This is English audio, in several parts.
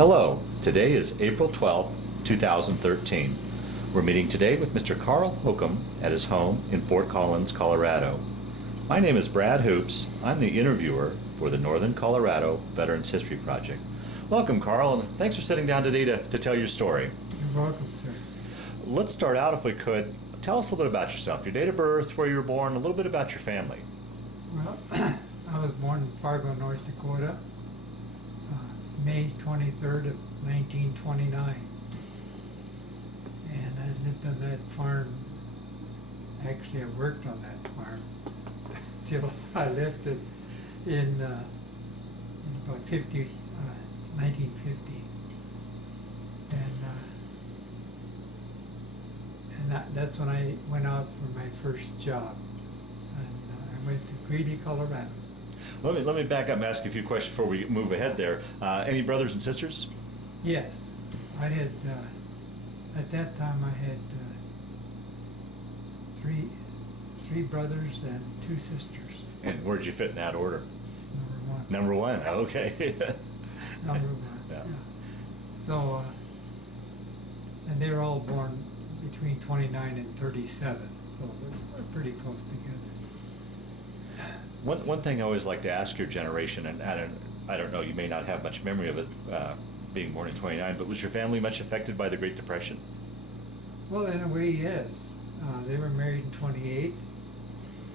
Hello, today is April 12th, 2013. We're meeting today with Mr. Carl Houkom at his home in Fort Collins, Colorado. My name is Brad Hoops. I'm the interviewer for the Northern Colorado Veterans History Project. Welcome, Carl, and thanks for sitting down today to tell your story. You're welcome, sir. Let's start out, if we could. Tell us a little bit about yourself, your date of birth, where you were born, a little bit about your family. Well, I was born in Fargo, North Dakota, May 23rd of 1929. And I lived on that farm. Actually, I worked on that farm till I left it in about 1950. And that's when I went out for my first job. And I went to Greeley, Colorado. Let me back up and ask you a few questions before we move ahead there. Any brothers and sisters? Yes. I had, at that time I had three brothers and two sisters. And where'd you fit in that order? Number one. Number one, okay. Number one, Yeah. yeah. So, and they were all born between 29 and 37, so we're pretty close together. One thing I always like to ask your generation, and I don't know, you may not have much memory of it, being born in 29, but was your family much affected by the Great Depression? Well, in a way, yes. They were married in 28,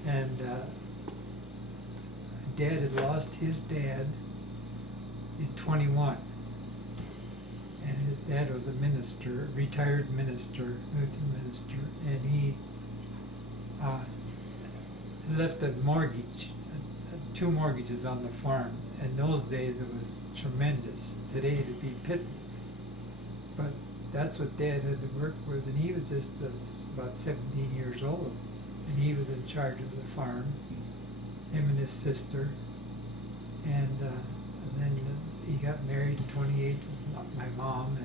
and Dad had lost his dad in 21. And his dad was a minister, retired minister, Lutheran minister, and he left a mortgage, two mortgages on the farm. In those days, it was tremendous. Today, it'd be pittance. But that's what Dad had to work with, and he was just about 17 years old, and he was in charge of the farm, him and his sister. And then he got married in 28 with my mom,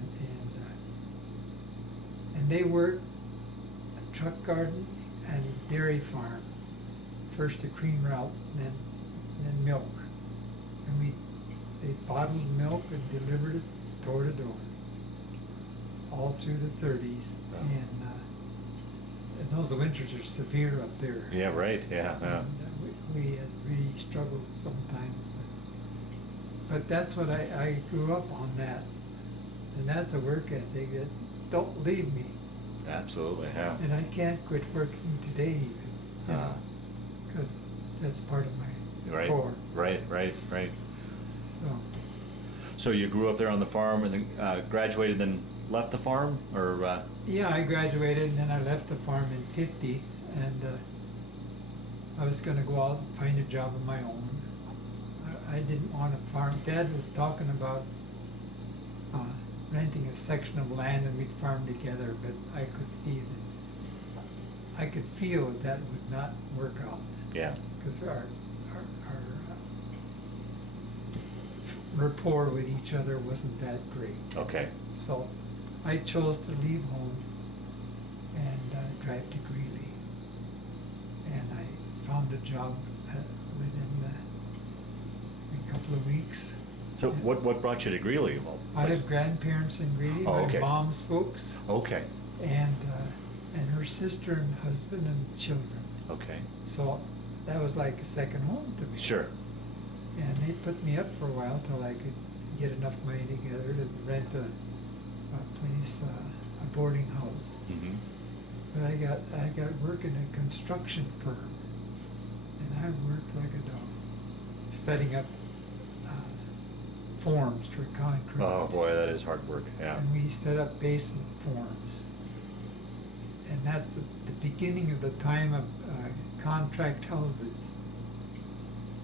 and they worked a truck garden and dairy farm. First a cream route, then milk. And they bottled milk and delivered it door to door, all through the 30s. Wow. And those winters are severe up there. Yeah, right, yeah. And, we had really struggled sometimes, but that's what I grew up on, that. And that's a work ethic that don't leave me. Absolutely, yeah. And I can't quit working today even, because that's part of my core. Right. So. So you grew up there on the farm and then graduated, then left the farm, or? Yeah, I graduated and then I left the farm in 50, and I was going to go out and find a job of my own. I didn't want to farm. Dad was talking about renting a section of land and we'd farm together, but I could see that, I could feel that would not work out. Yeah. Because our rapport with each other wasn't that great. Okay. So I chose to leave home and drive to Greeley. And I found a job within a couple of weeks. So what brought you to Greeley of all I places? have grandparents in Greeley, Oh, okay. my mom's folks, Okay, and her sister and husband and children. okay. So that was like a second home to me. Sure. And they put me up for a while till I could get enough money together to rent a place, a boarding house. Mm-hmm. But I got work in a construction firm, and I worked like a dog, setting up forms for concrete. Oh boy, that is hard work, yeah. And we set up basement forms. And that's the beginning of the time of contract houses.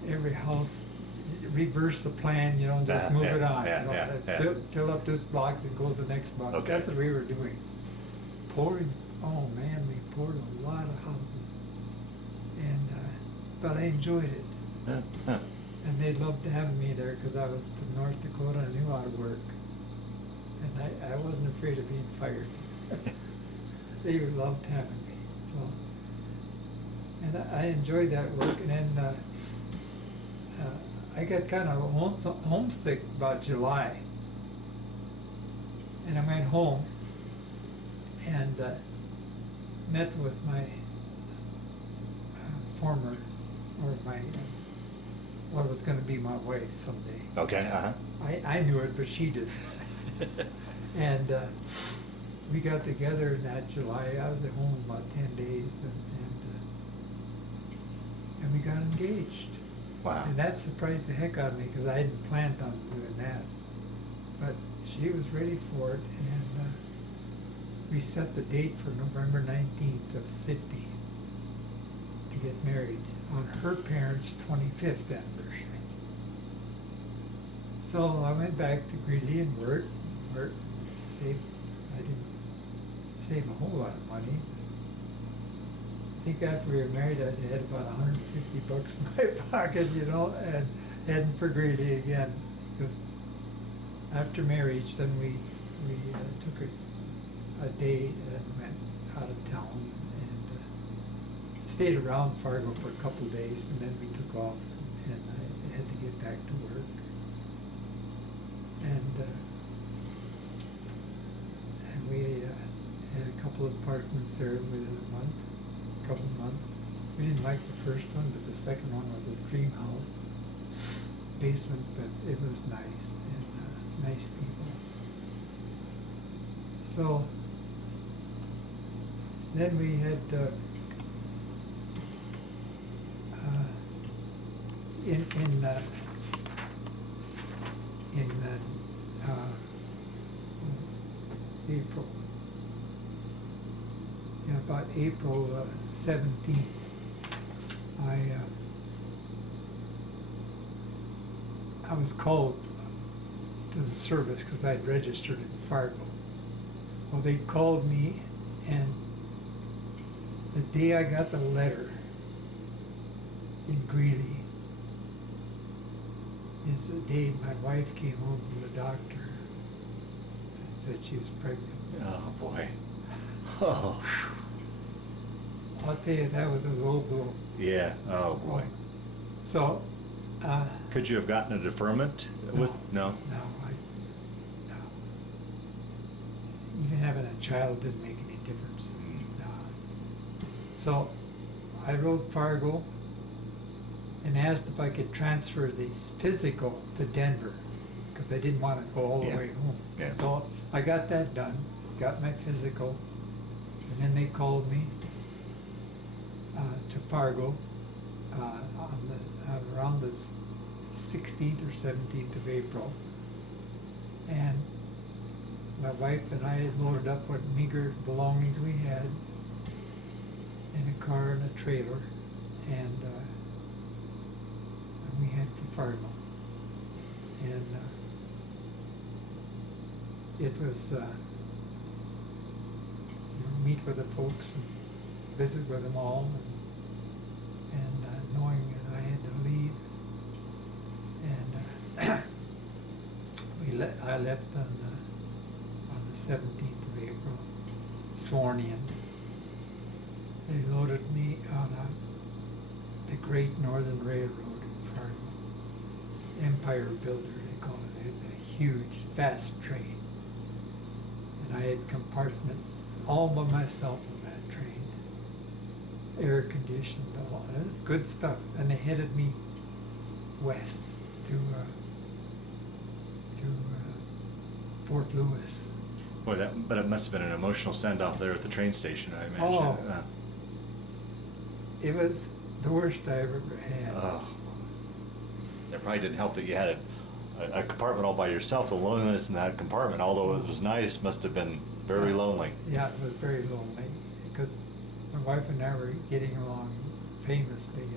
Every house, reverse the plan, just move it on. Yeah. Fill up this block and go to the next block. Okay. That's what we were doing. Pouring, oh man, we poured a lot of houses. And, but I enjoyed it. Huh. And they loved having me there because I was from North Dakota and I knew how to work. And I wasn't afraid of being fired. They loved having me. So, and I enjoyed that work. And then I got kind of homesick about July. home and met with my former, or my, what was going to be my wife someday. Okay, uh-huh. I knew it, but she didn't. And we got together in that July. I was at home about 10 days, and we got engaged. Wow. And that surprised the heck out of me because I hadn't planned on doing that. But she was ready for it, and we set the date for November 19th of 50 to get married on her parents' 25th anniversary. So I went back to Greeley and worked, saved, I didn't save a whole lot of money. I think after we were married, I had about 150 bucks in my pocket, you know, and heading for Greeley again. Because after marriage, then we took a day and went out of town and stayed around Fargo for a couple of days, and then we took off, and I had to get back to work. And we had a couple of apartments there within a couple of months. We didn't like the first one, but the second one was a dream house, basement, but it was nice, and nice people. So then we had in April. Yeah, about April 17th, I was called to the service because I'd registered in Fargo. Well, they called me, and the day I got the letter in Greeley is the day my wife came home from the doctor and said she was pregnant. Oh, boy. Oh. I'll tell you, that was a low blow. Yeah, oh, boy. So, Could you have gotten a deferment with, no? No. Even having a child didn't make any difference. No. So, I wrote Fargo and asked if I could transfer the physical to Denver, because I didn't want to go all the way home. Yeah. So I got that done, got my physical, and then they called me to Fargo around the 16th or 17th of April. And my wife and I had loaded up what meager belongings we had in a car and a trailer, and we head for Fargo. And it was meet with the folks and visit with them all, and knowing that I had to leave, and I left on the 17th of April, sworn in. They loaded me on the Great Northern Railroad in Fargo, Empire Builder they call it. It's a huge, fast train, and I had compartment all by myself on that train, air conditioned, all that's good stuff. And they headed me west to Fort Lewis. Boy, but it must have been an emotional send-off there at the train station, I imagine. Oh. It was the worst I ever had. Oh. It probably didn't help that you had a compartment all by yourself. The loneliness in that compartment, although it was nice, must have been very lonely. Yeah, it was very lonely, because my wife and I were getting along famously, and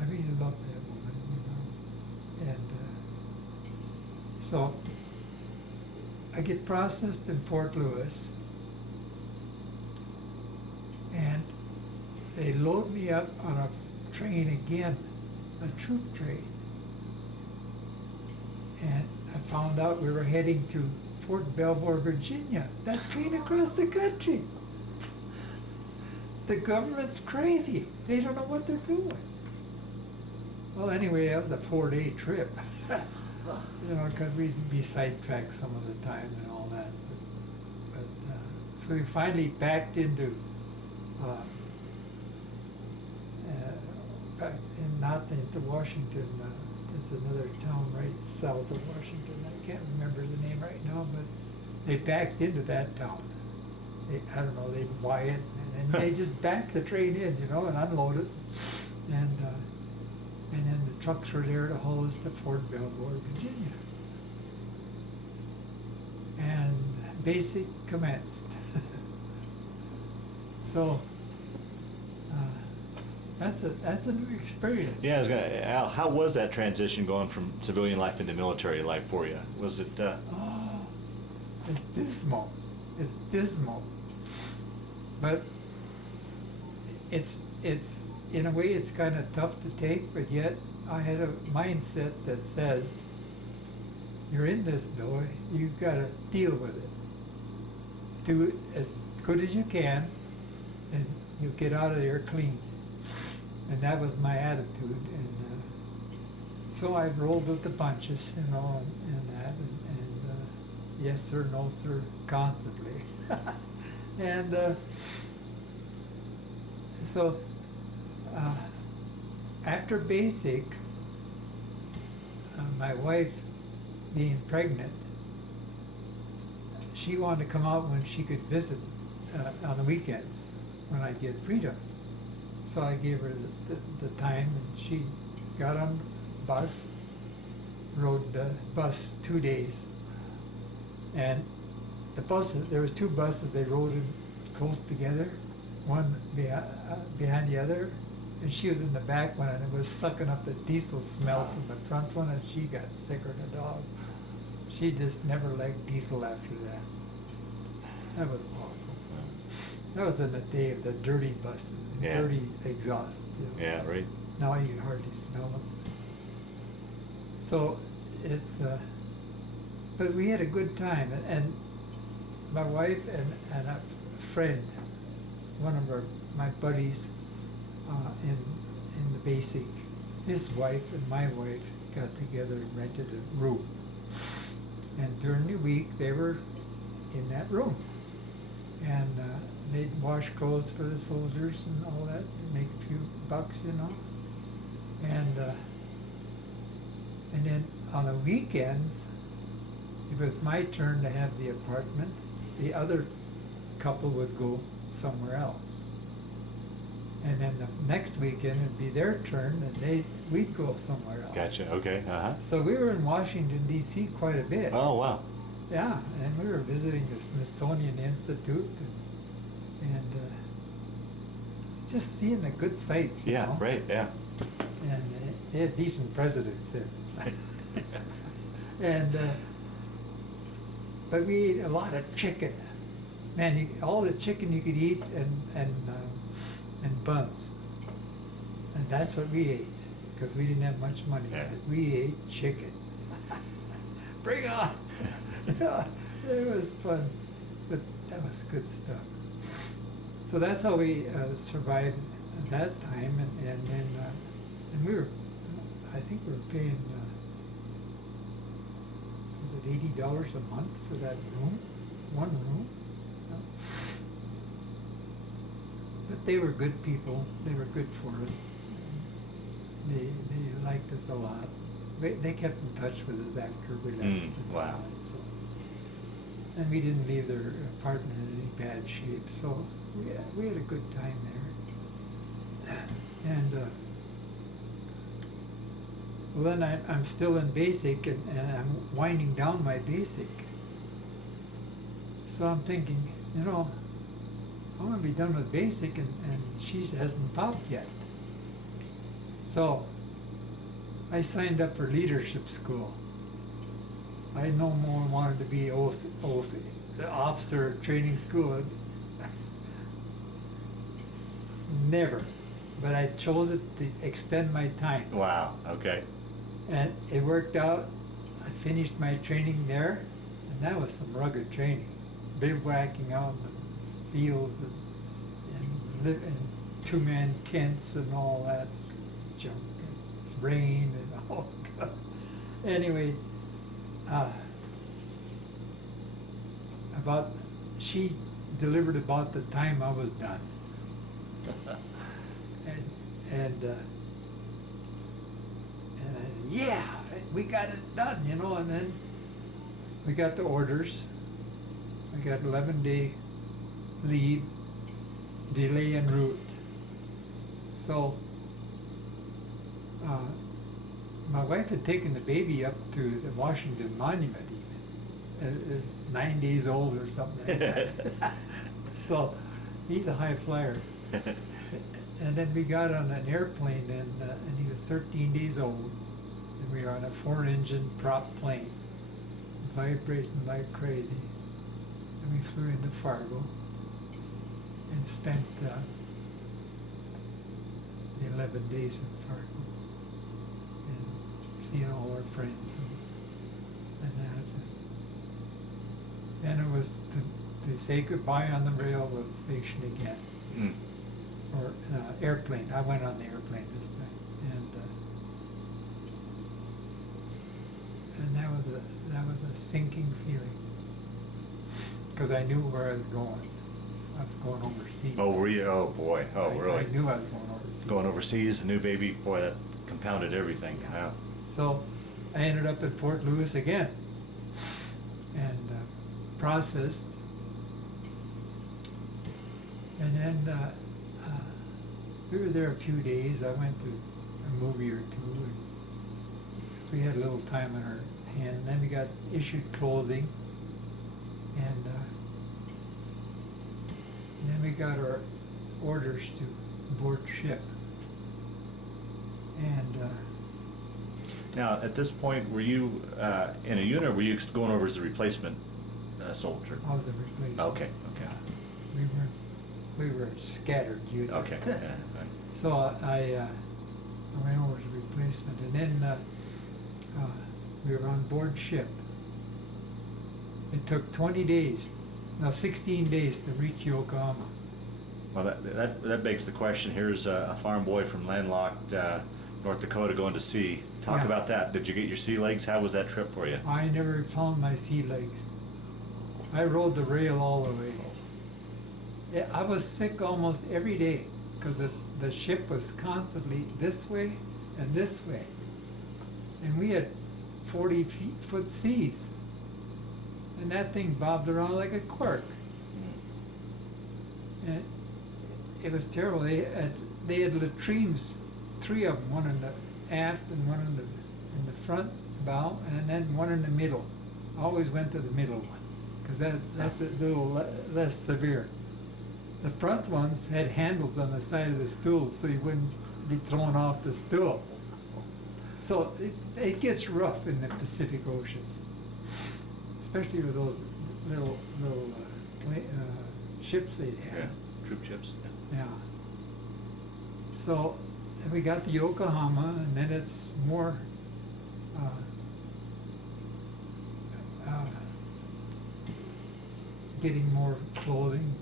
I really loved that woman, and so I get processed in Fort Lewis, and they load me up on a train again, a troop train. And I found out we were heading to Fort Belvoir, Virginia. That's clean across the country. The government's crazy. They don't know what they're doing. Well, anyway, that was a 4-day trip. you know, because we'd be sidetracked some of the time and all that. So we finally backed into, back not into Washington. It's another town right south of Washington. I can't remember the name right now, but they backed into that town. I don't know, they'd buy it, and they just backed the train in, you know, and unload it. And then the trucks were there to haul us to Fort Belvoir, Virginia. And basic commenced. So that's a new experience. Yeah, I was gonna, Al, how was that transition going from civilian life into military life for you? Was it? Oh, it's dismal. It's dismal. But it's in a way it's kind of tough to take, but yet I had a mindset that says, you're in this, boy, you've got to deal with it. Do it as good as you can, and you'll get out of there clean. And that was my attitude. And so I rolled with the punches, you know, and that, and yes sir, no sir, constantly. And so after basic, my wife being pregnant, she wanted to come out when she could visit on the weekends when I'd get freedom. So I gave her the time, and she got on the bus, rode the bus 2 days. And the buses, there was 2 buses, they rode in close together, one behind the other, and she was in the back one, and it was sucking up the diesel smell from the front one, and she got sicker than a dog. She just never liked diesel after that. That was awful. That was in the day of the dirty buses, Yeah. dirty exhausts. You know. Yeah, right. Now you hardly smell them. So it's, but we had a good time, and my wife and a friend, one of my buddies in the basic, his wife and my wife got together and rented a room. And during the week, they were in that room. And they'd wash clothes for the soldiers and all that to make a few bucks, you know. And then on the weekends, it was my turn to have the apartment. The other couple would go somewhere else. And then the next weekend it'd be their turn, and we'd go somewhere else. Gotcha. Okay. Uh-huh. So we were in Washington, D.C. quite a bit. Oh, wow. Yeah, and we were visiting the Smithsonian Institute and just seeing the good sights, you Yeah, know? right, yeah. And they had decent presidents in. And but we ate a lot of chicken. Man, all the chicken you could eat, and buns. And that's what we ate, because we didn't have much money. Yeah. But we ate chicken. Bring on! Yeah, it was fun, but that was good stuff. So that's how we survived at that time, and we were, I think we were paying, was it $80 a month for that room, one room? No. But they were good people. They were good for us. They liked us a lot. They kept in touch with us after we left. Wow. So, and we didn't leave their apartment in any bad shape, so we had a good time there. And well, then I'm still in basic, and I'm winding down my basic. So I'm thinking, you know, I'm going to be done with basic, and she hasn't popped yet. So I signed up for leadership school. I no more wanted to be the officer training school. Never. But I chose it to extend my time. Wow, okay. And it worked out. I finished my training there, and that was some rugged training. Bivouacking out in the fields and live in 2-man tents and all that junk. It's rain and all. Anyway, about, she delivered about the time I was done. Yeah, we got it done, you know, and then we got the orders. We got 11-day leave, delay en route. So, my wife had taken the baby up to the Washington Monument even. It's 9 days old or something like that. So, he's a high flyer. And then we got on an airplane, and he was 13 days old, and we were on a 4-engine prop plane, vibrating like crazy. And we flew into Fargo and spent the 11 days in Fargo, and seeing all our friends and that. And it was to say goodbye on the railroad station again. Mm. Or airplane. I went on the airplane this time, and that was a sinking feeling, because I knew where I was going. I was going overseas. Oh, were you? Oh, boy. Oh, really? I knew I was going overseas. Going overseas, a new baby, boy, that compounded everything. Yeah. Wow. So I ended up at Fort Lewis again, and processed, and then we were there a few days. I went to a movie or two, because we had a little time on our hand. And then we got issued clothing, and then we got our orders to board ship. And Now, at this point, were you in a unit, or were you going over as a replacement soldier? I was a replacement. Okay, okay. We were scattered units. Okay. Yeah, right. So I went over as a replacement, and then we were on board ship. It took 16 days to reach Yokohama. Well, that begs the question. Here's a farm boy from landlocked North Dakota going to sea. Talk Yeah. about that. Did you get your sea legs? How was that trip for you? I never found my sea legs. I rode the rail all the way. Yeah, I was sick almost every day, because the ship was constantly this way and this way. And we had 40-foot seas. And that thing bobbed around like a cork. And it was terrible. They had latrines, 3 of them, one in the aft and one in the front bow, and then one in the middle. I always went to the middle one, because that's a little less severe. The front ones had handles on the side of the stool, so you wouldn't be thrown off the stool. So it gets rough in the Pacific Ocean, especially with those little ships they had. Yeah, troop ships. Yeah. So and we got to Yokohama, and then it's more getting more clothing,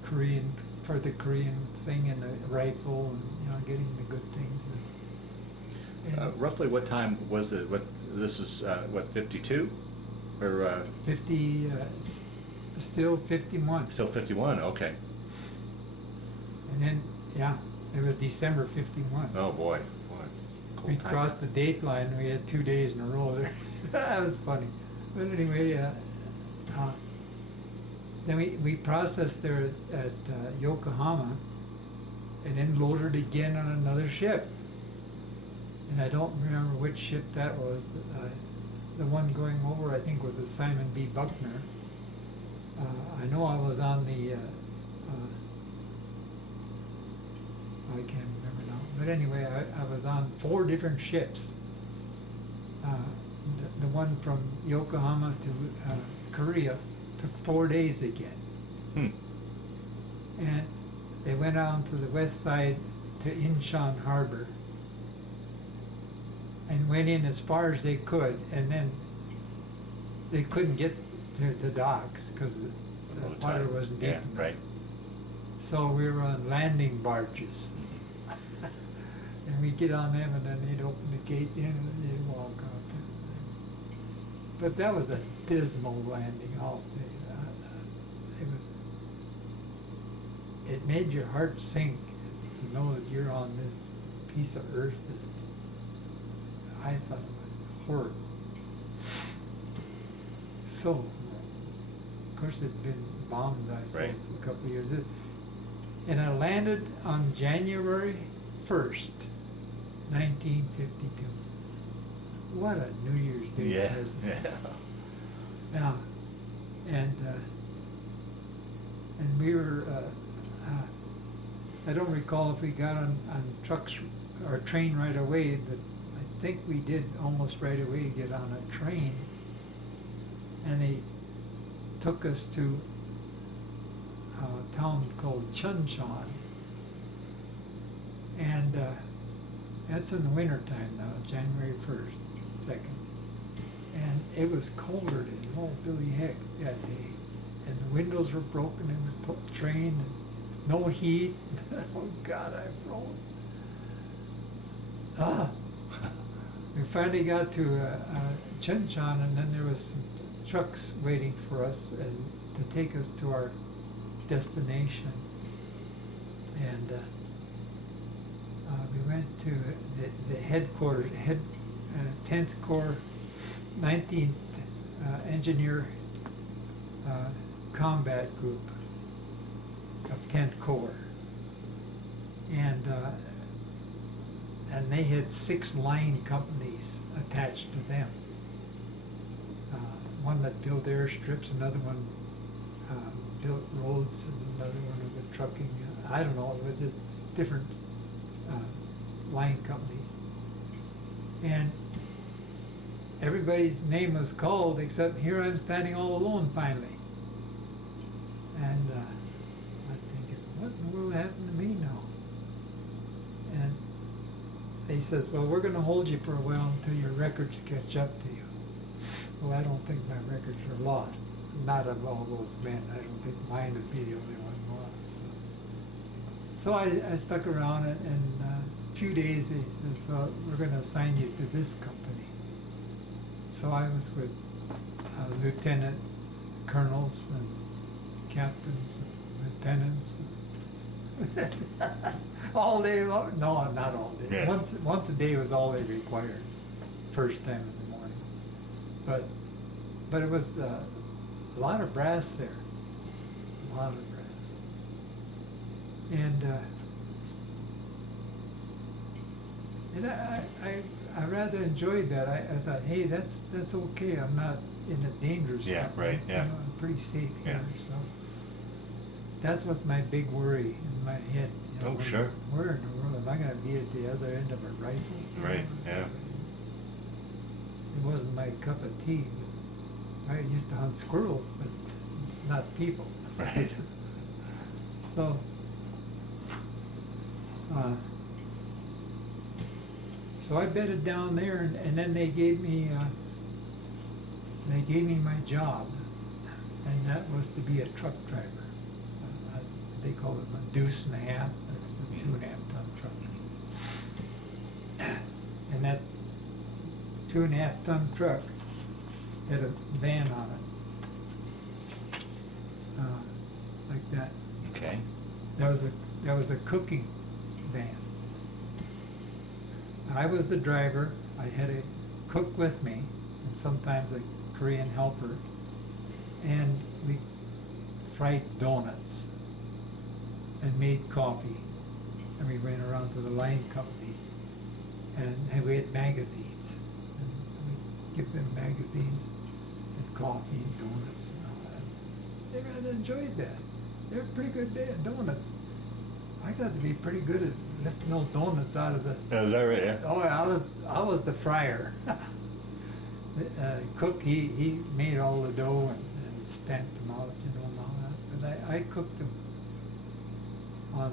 for the Korean thing, and the rifle, and getting the good things. And Roughly what time was it? This is 52? Or 50, still 51. still 51? Okay. And then, yeah, it was December 51. Oh, boy. Cold We time. crossed the date line, and we had 2 days in a row there. That was funny. But anyway, then we processed there at Yokohama, and then loaded again on another ship. And I don't remember which ship that was. The one going over, I think, was the Simon B. Buckner. I know I was on the, I can't remember now. But anyway, I was on 4 different ships. The one from Yokohama to Korea took 4 days again. And they went on to the west side to Incheon Harbor, and went in as far as they could, and then they couldn't get to the docks because the water wasn't deep enough. Right. So we were on landing barges. And we get on them, and then they'd open the gate in, and they'd walk out. But that was a dismal landing, I'll tell you. It made your heart sink to know that you're on this piece of earth that is, I thought it was horrible. So, of course, it had been bombed, I suppose, Right. a couple of years. And I landed on January 1st, 1952. What a New Year's Day Yeah. present. Yeah. Yeah, and we were, I don't recall if we got on trucks or train right away, but I think we did almost right away get on a train. And they took us to a town called Chunshan. And that's in the wintertime now, January 1st, 2nd. And it was colder than oh Billy heck that day. And the windows were broken in the train, and no heat. Oh God, I froze. We finally got to Chunshan, and then there was some trucks waiting for us and to take us to our destination. And we went to the headquarters, 10th Corps, 19th Engineer Combat Group of 10th Corps. And they had 6 line companies attached to them. One that built airstrips, another one built roads, and another one was the trucking. I don't know, it was just different line companies. And everybody's name was called, except here I'm standing all alone finally. And I'm thinking, what in the world happened to me now? And he says, well, we're going to hold you for a while until your records catch up to you. Well, I don't think my records are lost. Not of all those men. I don't think mine would be the only one lost. So I stuck around, and a few days he says, well, we're going to assign you to this company. So I was with lieutenant colonels and captains and lieutenants. All day long? No, not all day. Yeah. Once a day was all they required. First time in the morning. But it was a lot of brass there. A lot of brass. And I rather enjoyed that. I thought, hey, that's okay. I'm not in a danger zone. Yeah, right, yeah. You know, I'm pretty safe Yeah. here. So that was my big worry in my head. You know, Oh, sure. Where in the world am I going to be at the other end of a rifle? Right, yeah. It wasn't my cup of tea. I used to hunt squirrels, but not people. Right. So, so I bedded down there, and then they gave me my job, and that was to be a truck driver. They call it a deuce and a half. That's a 2.5 ton truck. And that 2.5 ton truck had a van on it, like that. Okay. That was a cooking van. I was the driver. I had a cook with me, and sometimes a Korean helper, and we fried donuts and made coffee, and we went around to the line companies, and we had magazines, and we'd give them magazines and coffee and donuts and all that. They rather enjoyed that. They were pretty good donuts. I got to be pretty good at lifting those donuts out of the. Oh, is that right? Yeah. Oh, I was the fryer. The cook, he made all the dough and stamped them out, you know, and all that. But I cooked them on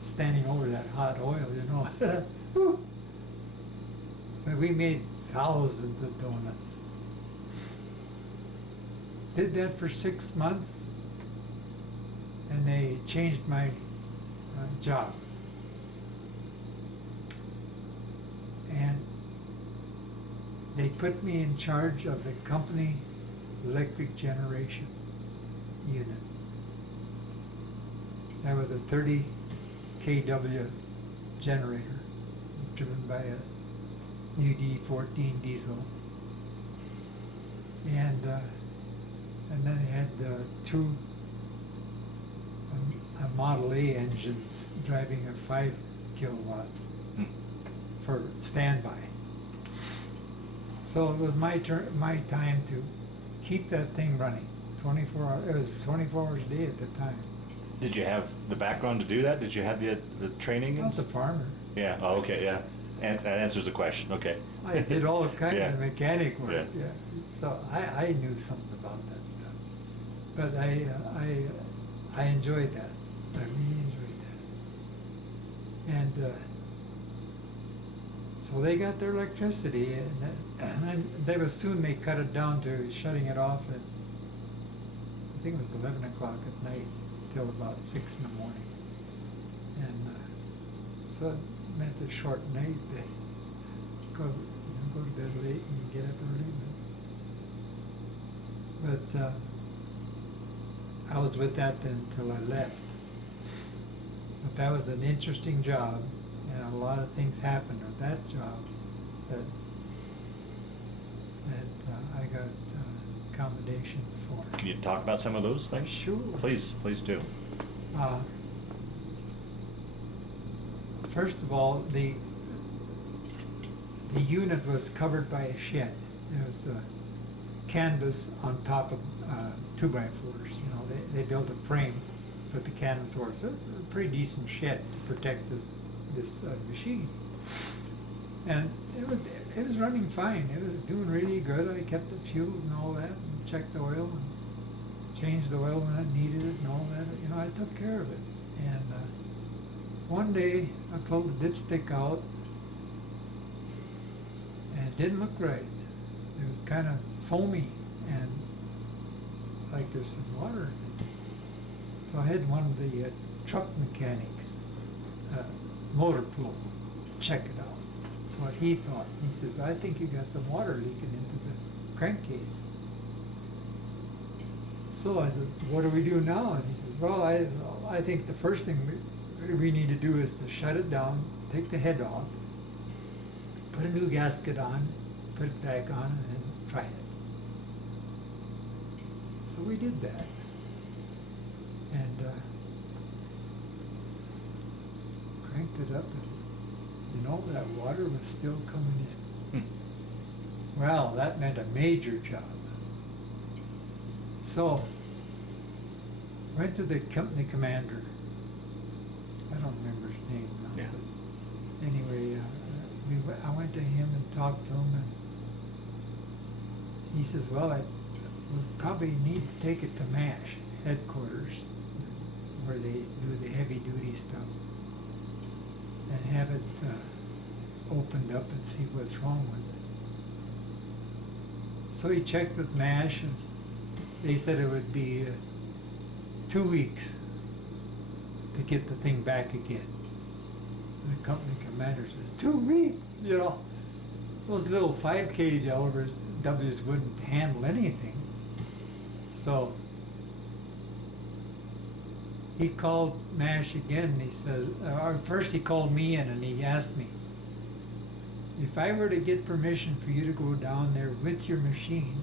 standing over that hot oil, you know. Whew. But we made thousands of donuts. Did that for 6 months, and they changed my job. And they put me in charge of the company electric generation unit. That was a 30 kW generator driven by a UD-14 diesel. And then it had two Model A engines driving a 5 kilowatt for standby. So it was my time to keep that thing running 24 hours. It was 24 hours a day at the time. Did you have the background to do that? Did you have the training? I was a farmer. Yeah. Oh, okay. Yeah. And that answers the question. Okay. I did all kinds Yeah. of mechanic work. Yeah. Yeah. So I knew something about that stuff. But I enjoyed that. I really enjoyed that. And so they got their electricity, and then they cut it down to shutting it off at, I think it was 11 o'clock at night till about 6 in the morning. And so it meant a short night. They go to bed late and get up early. But I was with that until I left. But that was an interesting job, and a lot of things happened with that job that I got accommodations for. Can you talk about some of those things? Sure. Please do. First of all, the unit was covered by a shed. There was canvas on top of 2x4s. You know, they built a frame, put the canvas over. So a pretty decent shed to protect this machine. And it was running fine. It was doing really good. I kept it fueled and all that, and checked the oil and changed the oil when it needed it and all that. You know, I took care of it. And one day I pulled the dipstick out, and it didn't look right. It was kind of foamy and like there's some water in it. So I had one of the truck mechanics, motor pool, check it out. What he thought. He says, I think you got some water leaking into the crankcase. So I said, what do we do now? And he says, well, I think the first thing we need to do is to shut it down, take the head off, put a new gasket on, put it back on, and then try it. So we did that. And cranked it up, and you know, that water was still coming in. Well, that meant a major job. So, went to the company commander. I don't remember his name now. Yeah. But anyway, I went to him and talked to him, and he says, well, I would probably need to take it to MASH headquarters, where they do the heavy duty stuff, and have it opened up and see what's wrong with it. So he checked with MASH, and they said it would be 2 weeks to get the thing back again. And the company commander says, 2 weeks? You know, those little 5 kWs wouldn't handle anything. So he called MASH again, and he said, or first he called me in and he asked me, if I were to get permission for you to go down there with your machine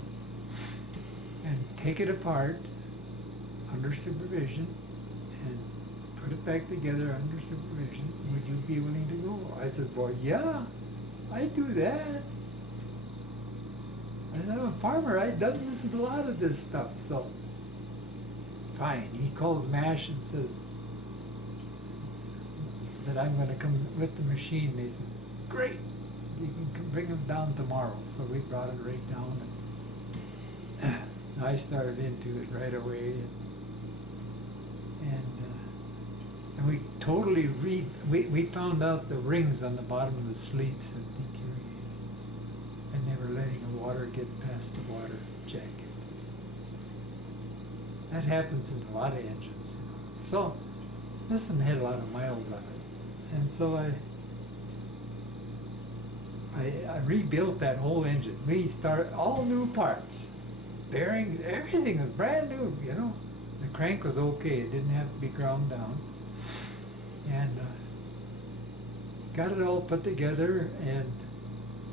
and take it apart under supervision and put it back together under supervision, would you be willing to go? I said, well, yeah, I'd do that. I said, I'm a farmer, I've done this, a lot of this stuff, so fine. He calls MASH and says that I'm going to come with the machine. And he says, great, you can come bring him down tomorrow. So we brought it right down, and I started into it right away. And we totally we found out the rings on the bottom of the sleeves had deteriorated, and they were letting the water get past the water jacket. That happens in a lot of engines. So this one had a lot of miles on it. And so I rebuilt that whole engine. We started all new parts, bearings, everything was brand new, you know. The crank was okay, it didn't have to be ground down. And got it all put together, and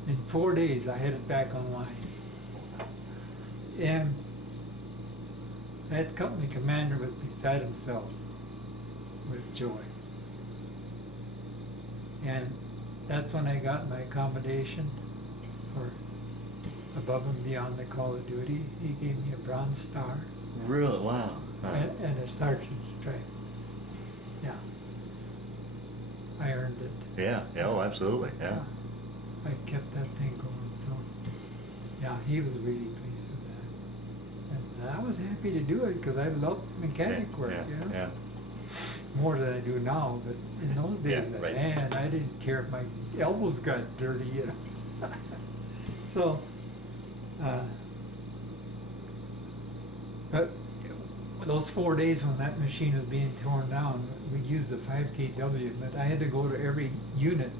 in 4 days I had it back online. And that company commander was beside himself with joy. And that's when I got my accommodation for above and beyond the call of duty. He gave me a Bronze Star Really? Wow. and a sergeant's stripe. Yeah. I earned it. Yeah. Yeah. Oh, absolutely. Yeah. I kept that thing going, so, yeah, he was really pleased with that. And I was happy to do it, because I loved mechanic Yeah, work, yeah, you know? yeah. More than I do now, but in those days, Yeah, right. man, I didn't care if my elbows got dirty, you know? So, but those 4 days when that machine was being torn down, we used the 5 kW, but I had to go to every unit,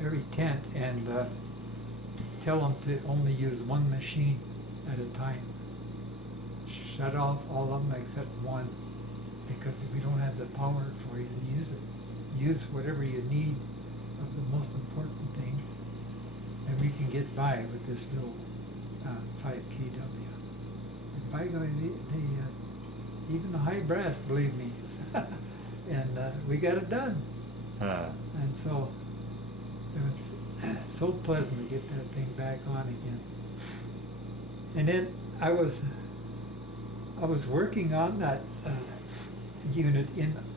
every tent, and tell them to only use one machine at a time. Shut off all of them except one, because we don't have the power for you to use it. Use whatever you need of the most important things, and we can get by with this little 5 kW. And by golly, even the high brass believed me. And we got it done. And so it was so pleasant to get that thing back on again. And then I was working on that unit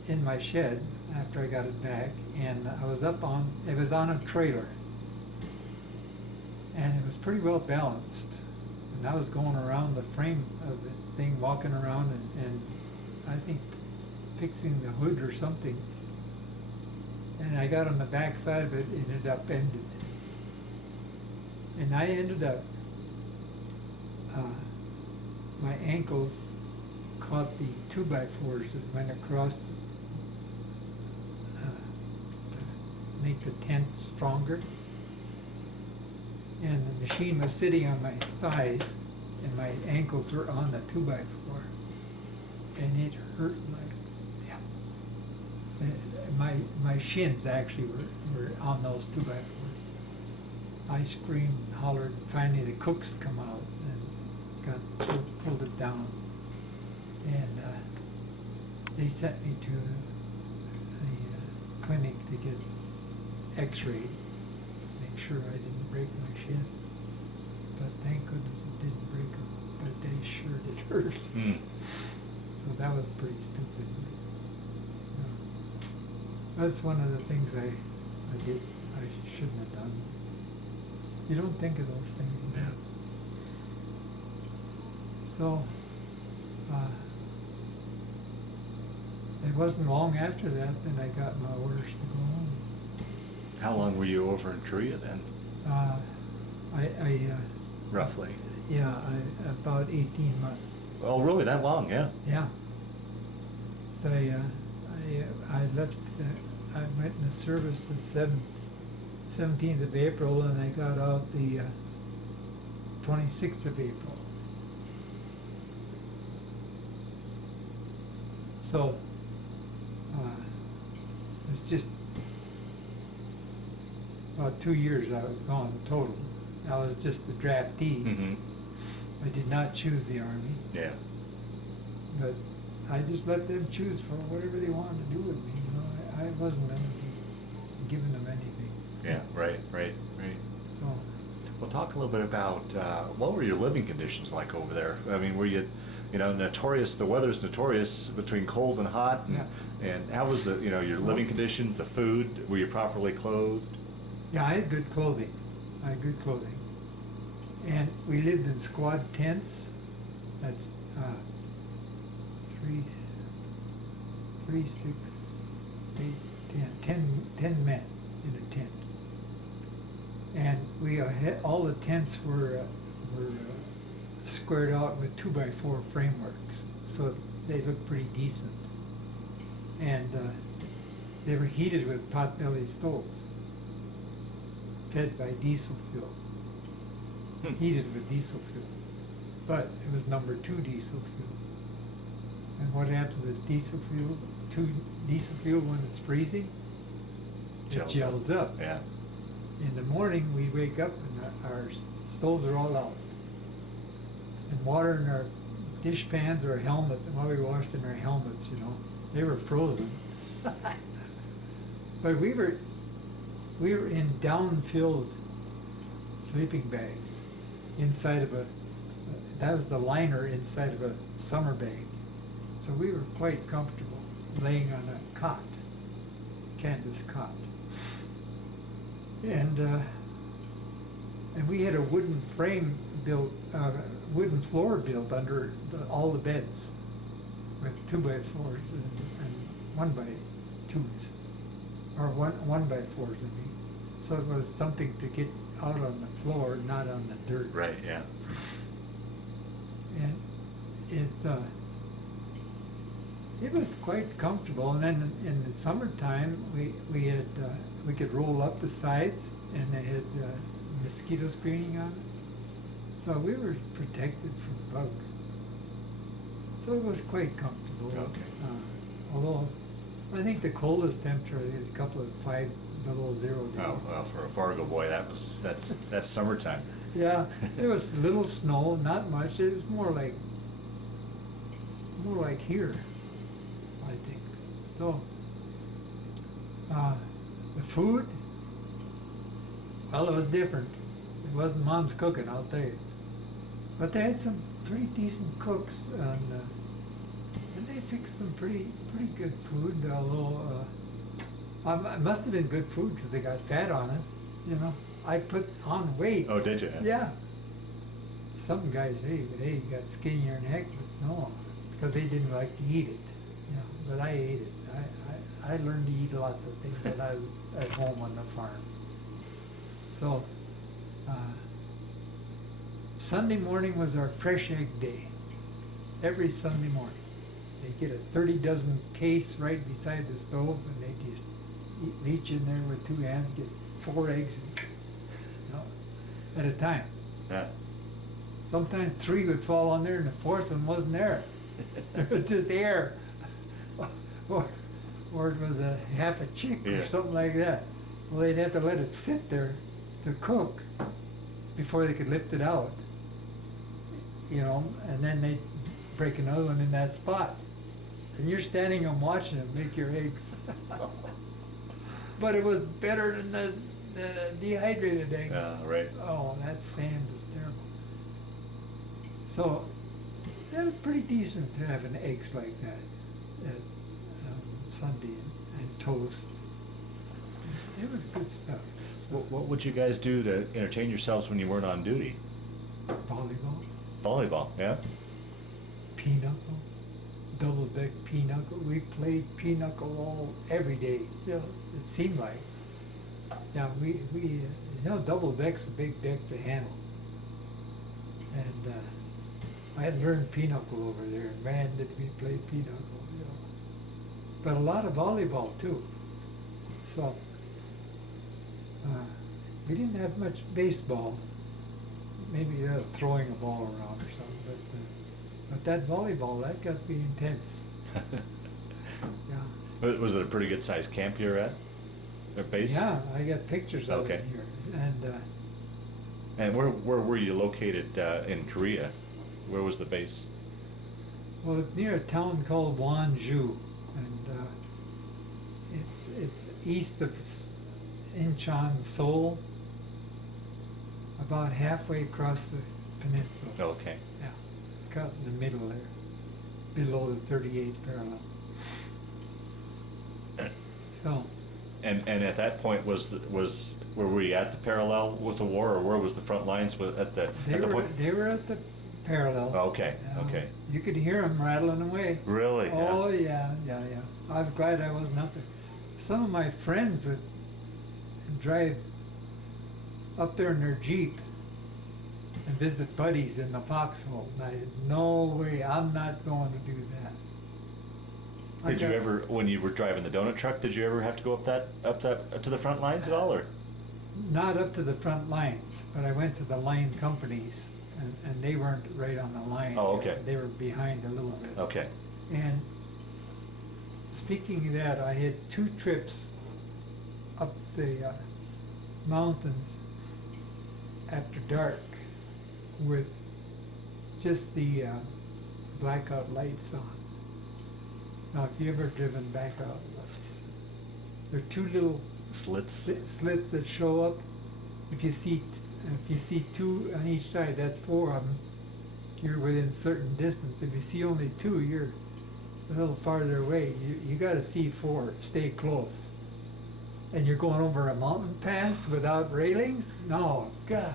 in my shed after I got it back, and it was on a trailer, and it was pretty well balanced, and I was going around the frame of the thing, walking around and I think fixing the hood or something, and I got on the back side of it, it ended up ended, and I ended up my ankles caught the 2x4s that went across to make the tent stronger. And the machine was sitting on my thighs, and my ankles were on the 2x4. And it hurt like, yeah. My shins actually were on those 2x4s. I screamed and hollered, and finally the cooks come out and pulled it down. And they sent me to the clinic to get x-rayed, make sure I didn't break my shins. But thank goodness it didn't break them, but they sure did hurt. Mm. So that was pretty stupid. That's one of the things I shouldn't have done. You don't think of those things. You know? Yeah. So, it wasn't long after that I got my orders to go home. How long were you over in Korea then? Roughly. Yeah, about 18 months. Oh, really? That long? Yeah. Yeah. So I left. I went in the service the 17th of April, and I got out the 26th of April. So it's just about 2 years I was gone total. I was just a draftee. Mm-hmm. I did not choose the Army. Yeah. But I just let them choose for whatever they wanted to do with me. You know, I wasn't going to be giving them anything. Yeah. Right. So. Well, talk a little bit about what were your living conditions like over there? I mean, were you, notorious? The weather's notorious between cold and hot. And, Yeah. And how was the, your living conditions, the food? Were you properly clothed? Yeah, I had good clothing. And we lived in squad tents. That's 3, 6, 8, 10 men in a tent. And we had, all the tents were squared out with 2x4 frameworks, so they looked pretty decent. And they were heated with pot-bellied stoves. fed by diesel fuel, heated with diesel fuel. But it was number 2 diesel fuel. And what happens to diesel fuel? Diesel fuel when it's freezing, it gels up. Yeah. In the morning, we wake up and our stoves are all out. And water in our dish pans or our helmets, and while we washed in our helmets, they were frozen. But we were in down-filled sleeping bags inside of that was the liner inside of a summer bag. So we were quite comfortable laying on a cot, canvas cot. And we had a wooden frame built, wooden floor built under all the beds with 2x4s and 1x2s, or 1x4s, I mean. So it was something to get out on the floor, not on the dirt. Right, yeah. And it was quite comfortable. And then in the summertime, we could roll up the sides, and they had mosquito screening on it, so we were protected from bugs. So it was quite comfortable. Okay. Although I think the coldest temperature is a couple of 5 below 0 days. Oh, well, for a Fargo boy, that's summertime. Yeah, there was little snow, not much. It was more like here, I think. So the food, well, it was different. It wasn't Mom's cooking, I'll tell you. But they had some pretty decent cooks, and they fixed some pretty good food. Although it must have been good food because they got fat on it. I put on weight. Oh, did you? Yeah. Some guys, hey, you got skinnier than heck, but no, because they didn't like to eat it. But I ate it. I learned to eat lots of things when I was at home on the farm. So, Sunday morning was our fresh egg day. Every Sunday morning. They'd get a 30 dozen case right beside the stove, and they'd just reach in there with 2 hands, get 4 eggs at a time. Yeah. Sometimes 3 would fall on there, and the 4th one wasn't there. It was just air. Or it was a half a chick or something like that. Well, they'd have to let it sit there to cook before they could lift it out. And then they'd break another one in that spot. And you're standing and watching them make your eggs. But it was better than the dehydrated eggs. Yeah, right. Oh, that sand was terrible. So that was pretty decent to have eggs like that at Sunday and toast. It was good stuff. So, What would you guys do to entertain yourselves when you weren't on duty? volleyball, Volleyball, yeah? pinochle, double-deck pinochle. We played pinochle every day. It seemed like. Yeah, we double deck's a big deck to handle. And I had learned pinochle over there, and man, did we play pinochle. But a lot of volleyball too. So we didn't have much baseball. Maybe throwing a ball around or something. But that volleyball, that got to be intense. Yeah. Was it a pretty good sized camp you were at? Or base? Yeah, I got pictures of it Okay. here. And where were you located in Korea? Where was the base? Well, it's near a town called Wonju, and it's east of Incheon, Seoul, about halfway across the peninsula. Okay. Yeah, cut in the middle there, below the 38th parallel. So. And at that point were we at the parallel with the war, or where was the front lines at the point? They were at the parallel. Oh, okay, okay. You could hear them rattling away. Really? Oh yeah. I'm glad I wasn't up there. Some of my friends would drive up there in their Jeep and visit buddies in the foxhole. And I said, no way, I'm not going to do that. Did you ever, when you were driving the donut truck, did you ever have to go up that to the front lines at all, or? not up to the front lines, but I went to the line companies, and they weren't right on the line. Oh, okay. They were behind a little bit. Okay. And speaking of that, I had 2 trips up the mountains after dark with just the blackout lights on. Now, if you ever driven blackout lights, they're 2 little Slits. slits that show up. If you see 2 on each side, that's 4 of them. You're within certain distance. If you see only 2, you're a little farther away. You got to see 4. Stay close. And you're going over a mountain pass without railings? No, God,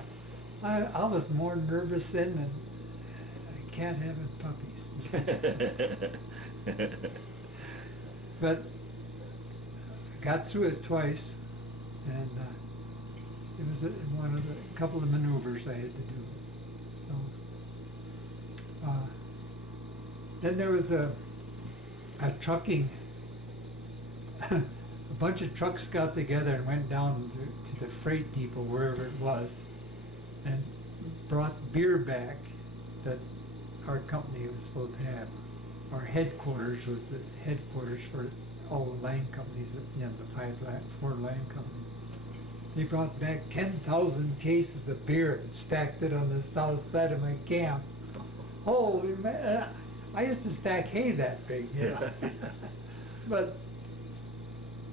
I was more nervous then than I can't have it puppies. But I got through it twice, and it was one of the couple of maneuvers I had to do. So then there was a trucking. A bunch of trucks got together and went down to the freight depot, wherever it was, and brought beer back that our company was supposed to have. Our headquarters was the headquarters for all the line companies, you know, the 4 line companies. They brought back 10,000 cases of beer and stacked it on the south side of my camp. Holy man, I used to stack hay that big, you know.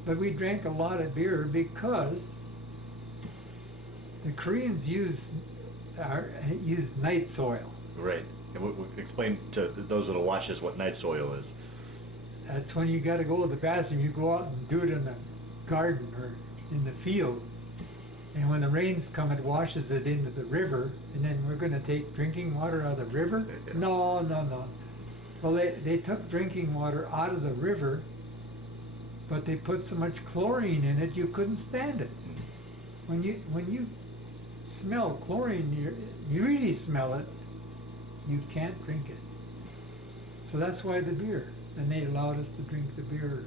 But we drank a lot of beer because the Koreans use night soil. Right. And we explain to those that'll watch this what night soil is. That's when you got to go to the bathroom. You go out and do it in the garden or in the field. And when the rains come, it washes it into the river. And then we're going to take drinking water out of the river? No. Well, they took drinking water out of the river, but they put so much chlorine in it you couldn't stand it. When you smell chlorine, you really smell it, you can't drink it. So that's why the beer. And they allowed us to drink the beer,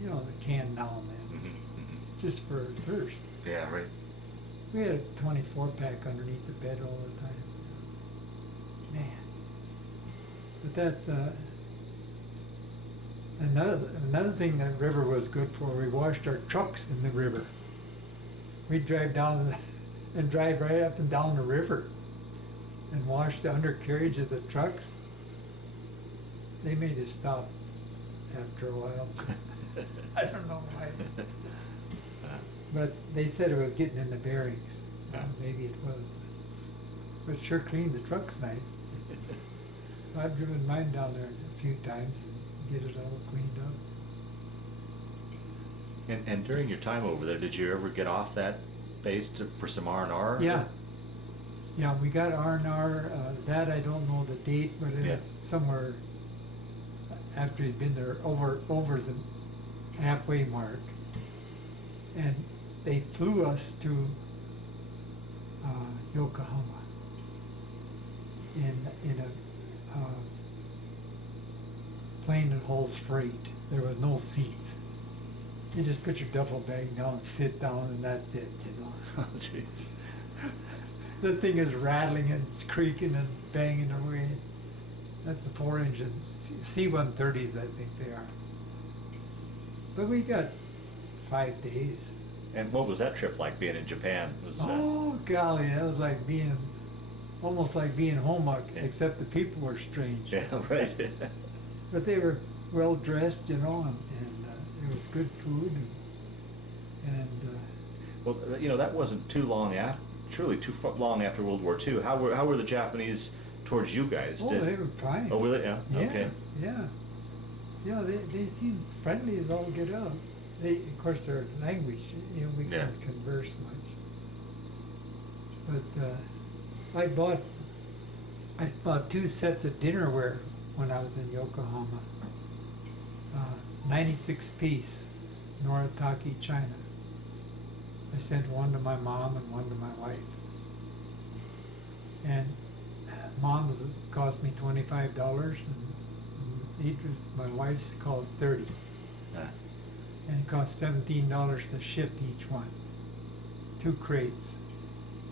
you know, the can now and then, just for thirst. Yeah, right. We had a 24-pack underneath the bed all the time. Man. But that, another thing that river was good for, we washed our trucks in the river. We'd drive down and drive right up and down the river and wash the undercarriage of the trucks. They made us stop after a while. I don't know why. But they said it was getting in the bearings. Maybe it was. But it sure cleaned the trucks nice. I've driven mine down there a few times and get it all cleaned up. And during your time over there, did you ever get off that base for some R&R? Yeah. Yeah, we got R&R. That I don't know the date, but it was somewhere after he'd been there over the halfway mark. And they flew us to Yokohama in a plane that hauls freight. There was no seats. You just put your duffel bag down, sit down, and that's it, you know. Oh, jeez. The thing is rattling and it's creaking and banging away. That's the 4-engine C-130s, I think they are. But we got 5 days. And what was that trip like, being in Japan? Oh, golly, that was like almost like being home, except the people were strange. Yeah, right. But they were well dressed, you know, and it was good food. Well, you know, that wasn't too long long after World War II. How were the Japanese towards you guys? Oh, they were fine. Oh, really? Yeah. Yeah, Okay. yeah. Yeah, they seemed friendly as all get out. Of course, their language, you know, we couldn't converse much. But I bought 2 sets of dinnerware when I was in Yokohama. 96 piece, Noritake, China. I sent one to my mom and one to my wife. And mom's cost me $25, and Edris, my wife's, cost $30. And it cost $17 to ship each one 2 crates.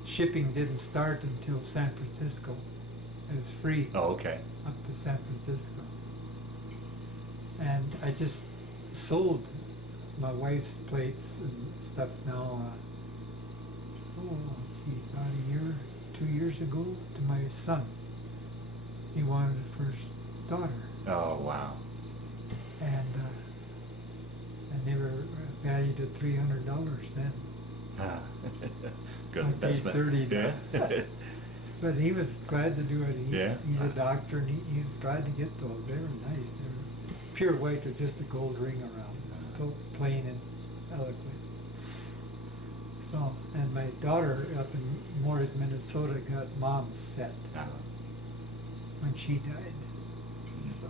Shipping didn't start until San Francisco. It was free Oh, okay. up to San Francisco. And I just sold my wife's plates and stuff now, let's see, about a year, 2 years ago, to my son. He wanted it for his daughter. Oh, wow. And they were valued at $300 then. Ah, Good I paid investment. 30 Yeah. now. But he was glad to do it. Yeah. He's a doctor, and he was glad to get those. They were nice. They were pure white with just a gold ring around. So plain and eloquent. So, and my daughter up in Moorhead, Minnesota, got Mom's set Uh-huh. when she died. So,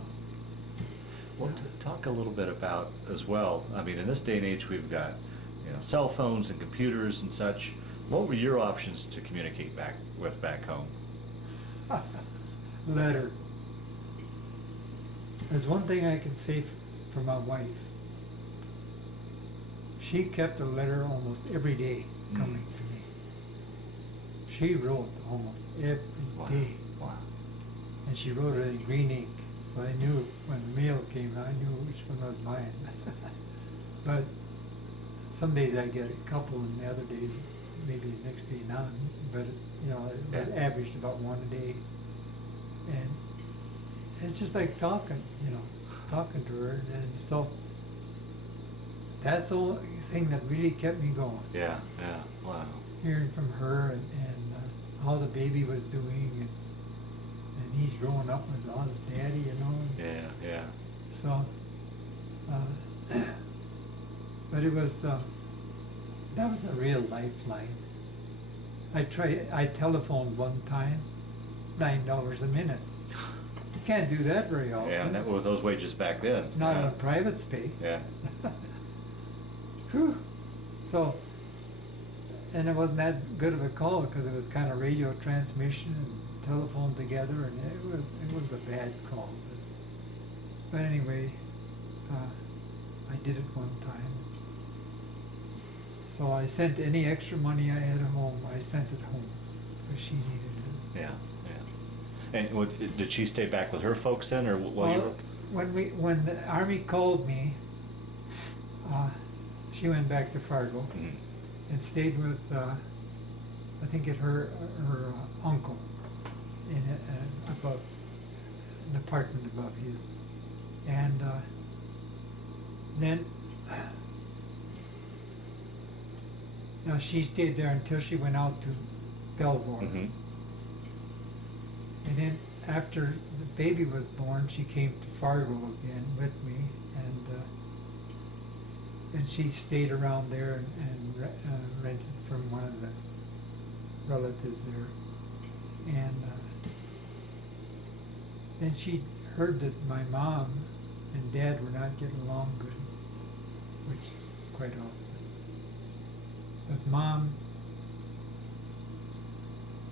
Well, talk a little bit about as well, I mean, in this day and age, we've got, cell phones and computers and such. What were your options to communicate back home? letter. There's one thing I can say for my wife. She kept a letter almost every day coming to me. She wrote almost every day. Wow. And she wrote it in green ink, so I knew when the mail came, I knew which one was mine. But some days I get a couple, and the other days, maybe the next day none. But it averaged about one a day. And it's just like talking to her, and so that's the only thing that really kept me going. Yeah, wow. Hearing from her and how the baby was doing, and he's growing up without his daddy, Yeah. So, but it was that was a real lifeline. I telephoned one time, $9 a minute. You can't do that very often. Yeah, and that were those wages back then. Not yeah. on a private pay. Yeah. Whew. So, and it wasn't that good of a call because it was kind of radio transmission and telephone together, and it was a bad call. But anyway, I did it one time. So I sent any extra money I had at home. I sent it home because she needed it. Yeah. And did she stay back with her folks then, or while you were? When the Army called me, she went back to Fargo Mhm. and stayed with, I think her uncle in an apartment above him. And then, now she stayed there until she went out to Belvoir. Mhm. And then after the baby was born, she came to Fargo again with me, and she stayed around there and rented from one of the relatives there. And then she heard that my mom and dad were not getting along good, which is quite often. But Mom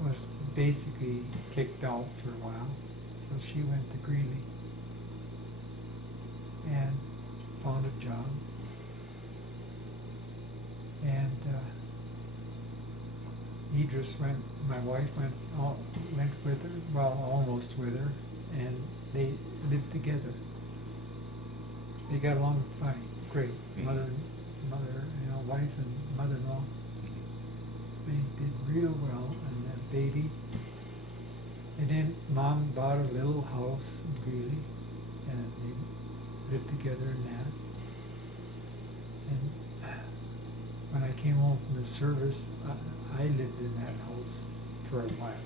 was basically kicked out for a while, so she went to Greeley and found a job. And Edris my wife went with her, well, almost with her, and they lived together. They got along fine, great. Mother, wife and mother-in-law. They did real well, and that baby. And then Mom bought a little house in Greeley, and they lived together in that. And when I came home from the service, I lived in that house for a while,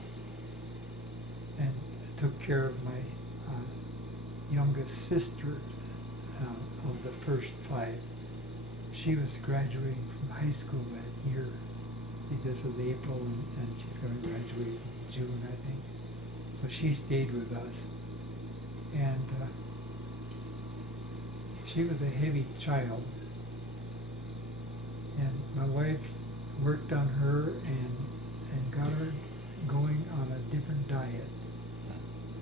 and took care of my youngest sister of the first 5. She was graduating from high school that year. See, this was April, and she's going to graduate in June, I think. So she stayed with us, and she was a heavy child. And my wife worked on her and got her going on a different diet,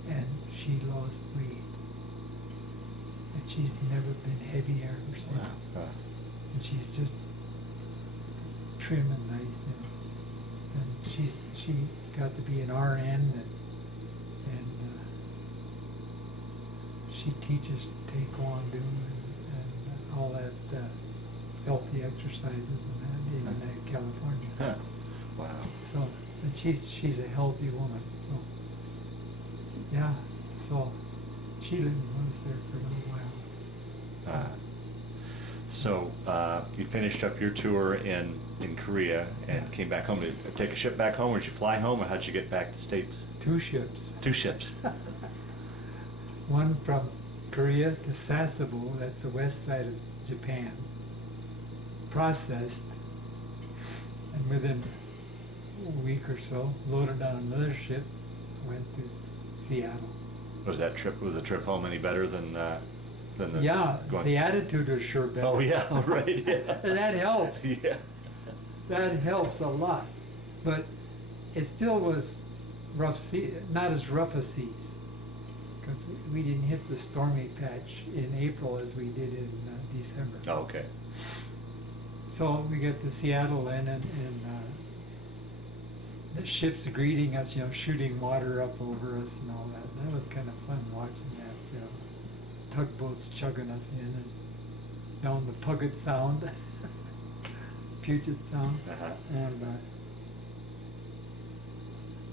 and she lost weight. And she's never been heavy ever since. Wow. And she's just trim and nice, and she got to be an RN, and she teaches taekwondo and all that healthy exercises and that in California. Huh. Wow. So, and she's a healthy woman. So, yeah. So, she lived with us there for a little while. So you finished up your tour in Korea and Yeah. came back home. Did you take a ship back home, or did you fly home, or how'd you get back to the States? 2 ships. 2 ships. One from Korea to Sasebo, that's the west side of Japan, processed, and within a week or so, loaded on another ship, went to Seattle. Was the trip home any better than the Yeah, going? the attitude was sure better. Oh yeah, right. Yeah. And that helps. Yeah. That helps a lot. But it still was rough sea, not as rough as seas, because we didn't hit the stormy patch in April as we did in December. Oh, okay. So we get to Seattle and the ships greeting us, shooting water up over us and all that. That was kind of fun watching that, tugboats chugging us in and down the Puget Sound, Puget Sound, Uh-huh. and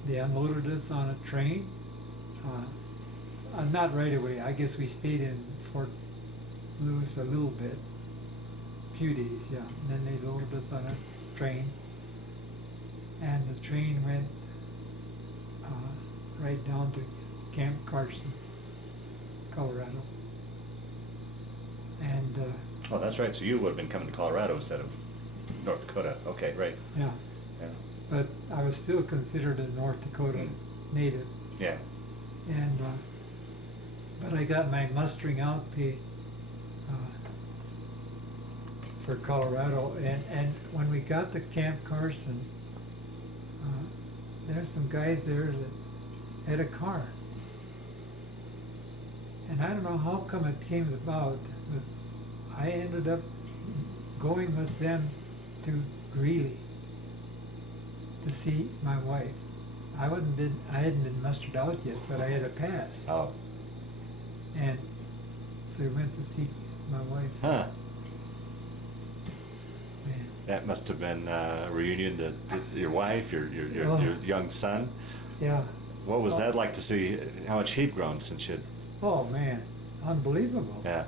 they unloaded us on a train. Not right away. I guess we stayed in Fort Lewis a little bit, few days, yeah. And then they loaded us on a train, and the train went right down to Camp Carson, Colorado. And Oh, that's right. So you would have been coming to Colorado instead of North Dakota. Okay, right. yeah, Yeah. but I was still considered a North Dakota native. Yeah. And but I got my mustering out pay for Colorado, and when we got to Camp Carson, there's some guys there that had a car, and I don't know how come it came about, but I ended up going with them to Greeley to see my wife. I hadn't been mustered out yet, but I had a pass. Oh. And so we went to see my wife. Huh. Man. That must have been a reunion to your wife, your Oh. your young son. Yeah. What was Oh. that like to see how much he'd grown since you'd? Oh man, unbelievable. Yeah.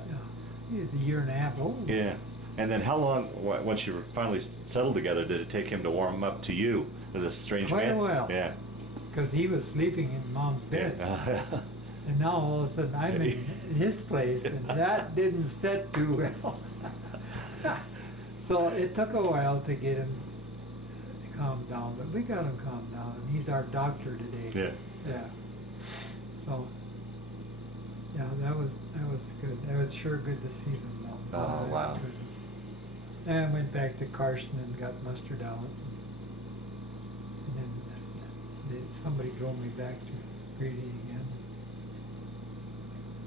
He was a year and a half old. Yeah. And then how long, once you were finally settled together, did it take him to warm up to you, to this strange Quite man? a while. Yeah. Because he was sleeping in mom's bed. Yeah. And now all of a sudden I'm in his place, and that didn't set too well. So it took a while to get him calmed down, but we got him calmed down, and he's our doctor today. Yeah. Yeah. So, yeah, that was good. That was sure good to see them though. Oh, My wow. goodness. And I went back to Carson and got mustered out. And then somebody drove me back to Greeley again.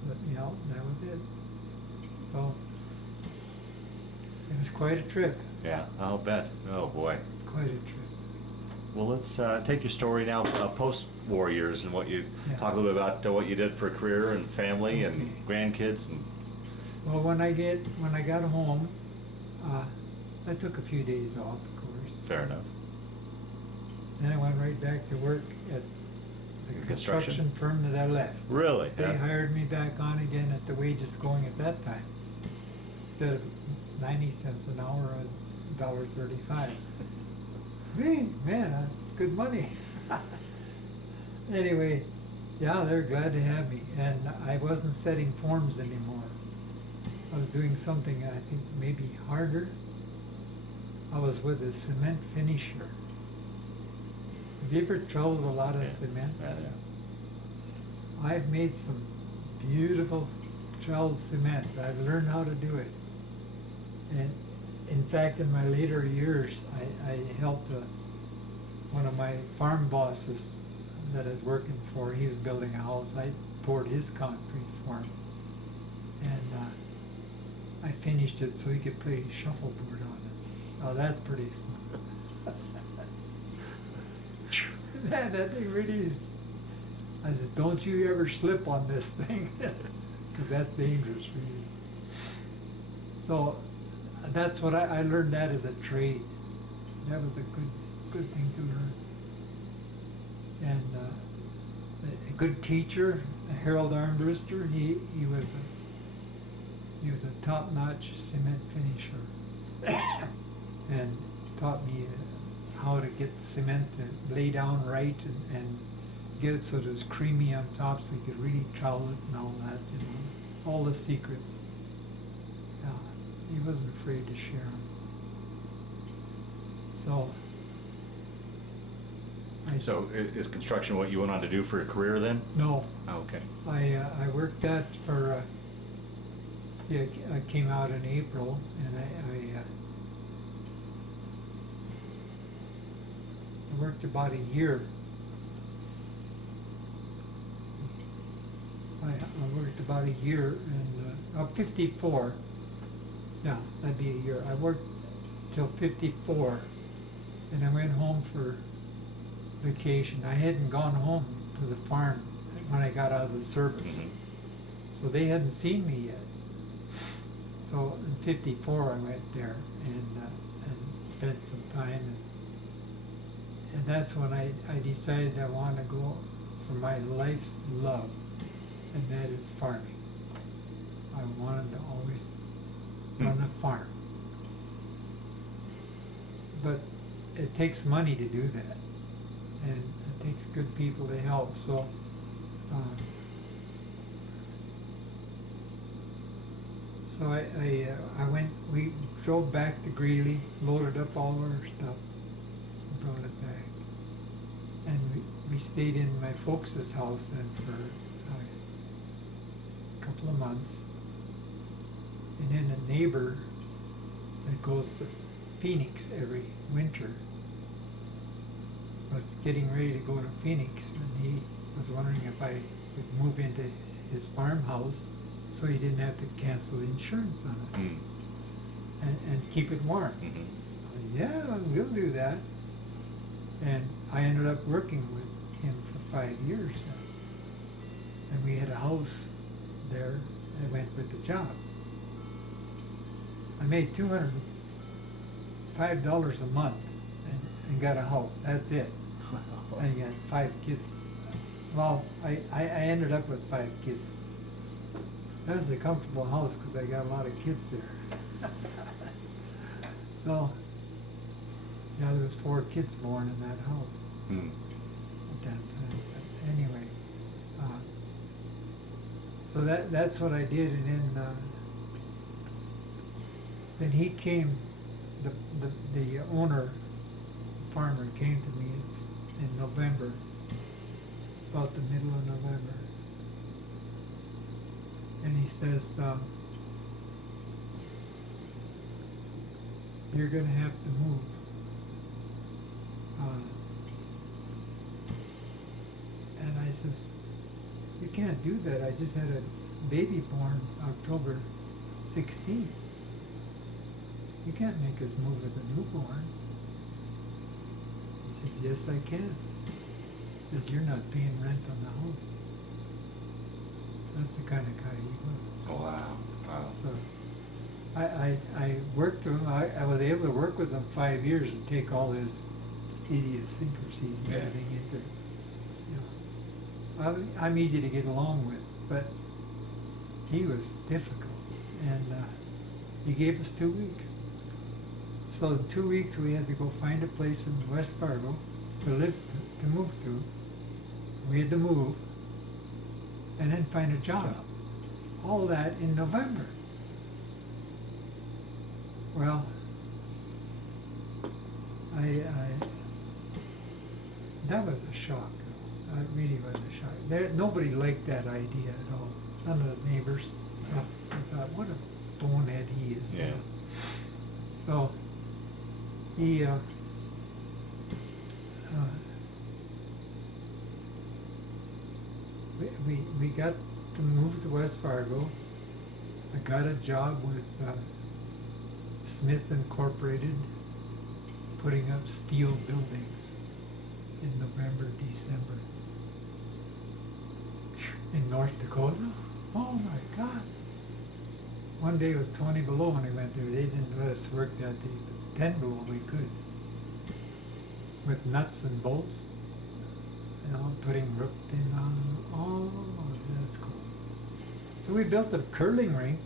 Let me out, and that was it. So, it was quite a trip. Yeah, I'll bet. Oh, boy. Quite a trip. Well, let's take your story now, post-war years, and what you Yeah. talk a little bit about what you did for a career and family and Okay. grandkids and. Well, when I got home, I took a few days off, of course. Fair enough. Then I went right back to work at the Construction? construction firm that I left. Really? They Yeah. hired me back on again at the wages going at that time. Instead of 90 cents an hour, I was $1.35. Man, that's good money. Anyway, yeah, they're glad to have me. And I wasn't setting forms anymore. I was doing something I think maybe harder. I was with a cement finisher. Have you ever traveled a lot of Yeah. cement? Yeah, yeah. I've made some beautiful troweled cements. I've learned how to do it. And in fact, in my later years, I helped one of my farm bosses that I was working for. He was building a house. I poured his concrete for him. And I finished it so he could play shuffleboard on it. Oh, that's pretty smooth. That thing really is. I said, don't you ever slip on this thing, because that's dangerous, really. So that's what I learned that as a trade. That was a good thing to learn. And a good teacher, Harold Armbruster, he was a top-notch cement finisher, and taught me how to get cement to lay down right and get it so it was creamy on top, so you could really trowel it and all that, you know, all the secrets. He wasn't afraid to share them. So. So is construction what you went on to do for a career then? No. Oh, okay. I worked that for, I came out in April, and I worked about a year. I worked about a year, and 54. Yeah, that'd be a year. I worked till 54, and I went home for vacation. I hadn't gone home to the farm when I got out of the service. Mm-hmm. So they hadn't seen me yet. So in 54 I went there and spent some time, and that's when I decided I wanted to go for my life's love, and that is farming. I wanted to always run a farm. But it takes money to do that, and it takes good people to help. So I went, we drove back to Greeley, loaded up all our stuff, and brought it back. And we stayed in my folks' house then for a couple of months. And then a neighbor that goes to Phoenix every winter was getting ready to go to Phoenix, and he was wondering if I would move into his farmhouse so he didn't have to cancel the insurance on it. Mm. And keep it warm. Mm-hmm. Yeah, we'll do that. And I ended up working with him for 5 years. And we had a house there that went with the job. I made $205 a month and got a house. That's it. I got 5 kids. Well, I ended up with 5 kids. That was a comfortable house because I got a lot of kids there. So, yeah, there was 4 kids born in that house at that time. But anyway, so that's what I did, and then he came. The owner, farmer, came to me in November, about the middle of November. And he says, you're going to have to move. And I says, you can't do that. I just had a baby born October 16th. You can't make us move with a newborn. He says, yes, I can. Because you're not paying rent on the house. That's the kind of guy he was. Wow. Wow. So I worked with him. I was able to work with him 5 years and take all his idiosyncrasies and everything into, you know. I'm easy to get along with, but he was difficult. And he gave us 2 weeks. So in 2 weeks we had to go find a place in West Fargo to live, to move to. We had to move and then find a job. All that in November. Well, that was a shock. It really was a shock. Nobody liked that idea at all. None of the neighbors. I thought, what a bonehead he is. Yeah. So he we got to move to West Fargo. I got a job with Smith Incorporated putting up steel buildings in November, December. In North Dakota? Oh my God. One day it was 20 below when we went there. They didn't let us work that day, but 10 below we could. With nuts and bolts, putting roof pin on them. Oh, that's cool. So we built a curling rink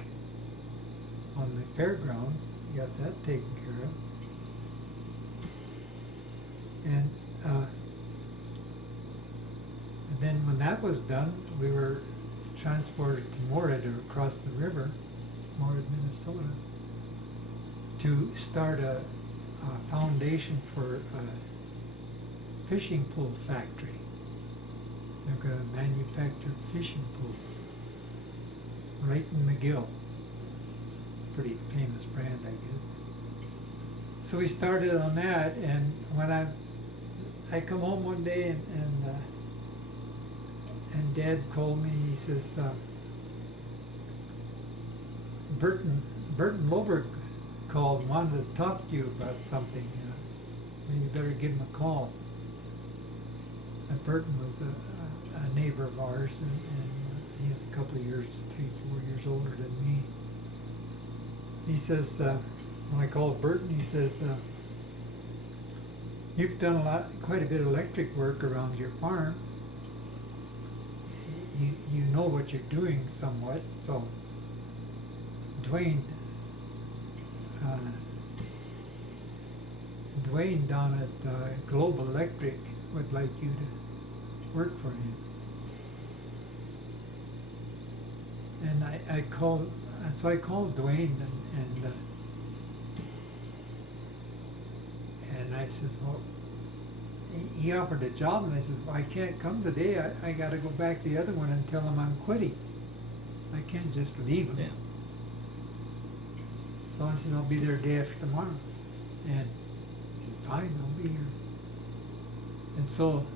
on the fairgrounds. Got that taken care of. And then when that was done, we were transported to Moorhead or across the river, Moorhead, Minnesota, to start a foundation for a fishing pole factory. They're going to manufacture fishing poles right in McGill. It's a pretty famous brand, I guess. So we started on that, and when I come home one day and Dad called me and he says, Burton Loberg called and wanted to talk to you about something. Maybe you better give him a call. And Burton was a neighbor of ours, and he was a couple of years, 3-4 years older than me. He says, when I called Burton, he says, you've done quite a bit of electric work around your farm. You know what you're doing somewhat, so Dwayne down at Global Electric would like you to work for him. And I called Dwayne and I says, well, he offered a job, and I says, well, I can't come today. I got to go back to the other one and tell him I'm quitting. I can't just leave him. Yeah. So I said, I'll be there day after tomorrow. And he says, fine, I'll be here. And so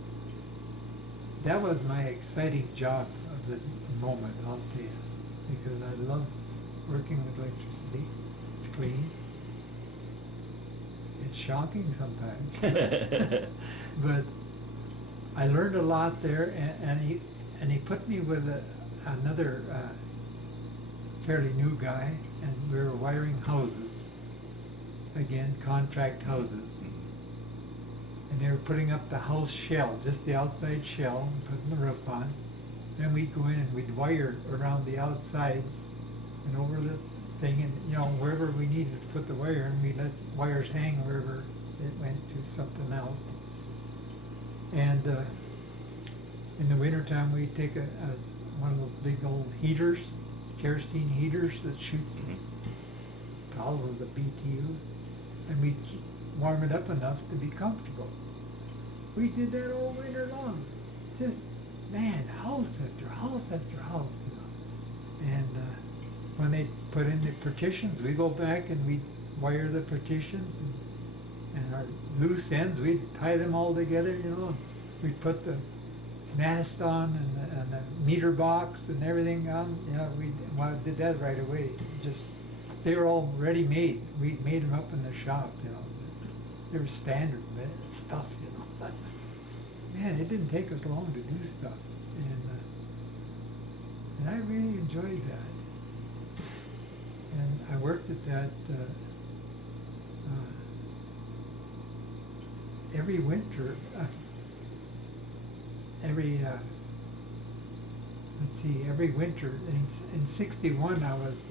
that was my exciting job of the moment, I'll tell you, because I love working with electricity. It's clean. It's shocking sometimes. But I learned a lot there, and he put me with another fairly new guy, and we were wiring houses. Again, contract houses. And they were putting up the house shell, just the outside shell, and putting the roof on. Then we'd go in and we'd wire around the outsides and over the thing, and wherever we needed to put the wire, and we let wires hang wherever it went to something else. And in the wintertime, we'd take one of those big old heaters, kerosene heaters that shoots thousands of BTUs, and we'd warm it up enough to be comfortable. We did that all winter long. Just, man, house after house after house, And when they put in the partitions, we go back and we'd wire the partitions, and our loose ends, we'd tie them all together, We'd put the mast on and the meter box and everything on, we did that right away. They were all ready made. We made them up in the shop, They were standard stuff, Man, it didn't take us long to do stuff, and I really enjoyed that. And I worked at that every winter. Every winter in '61, I was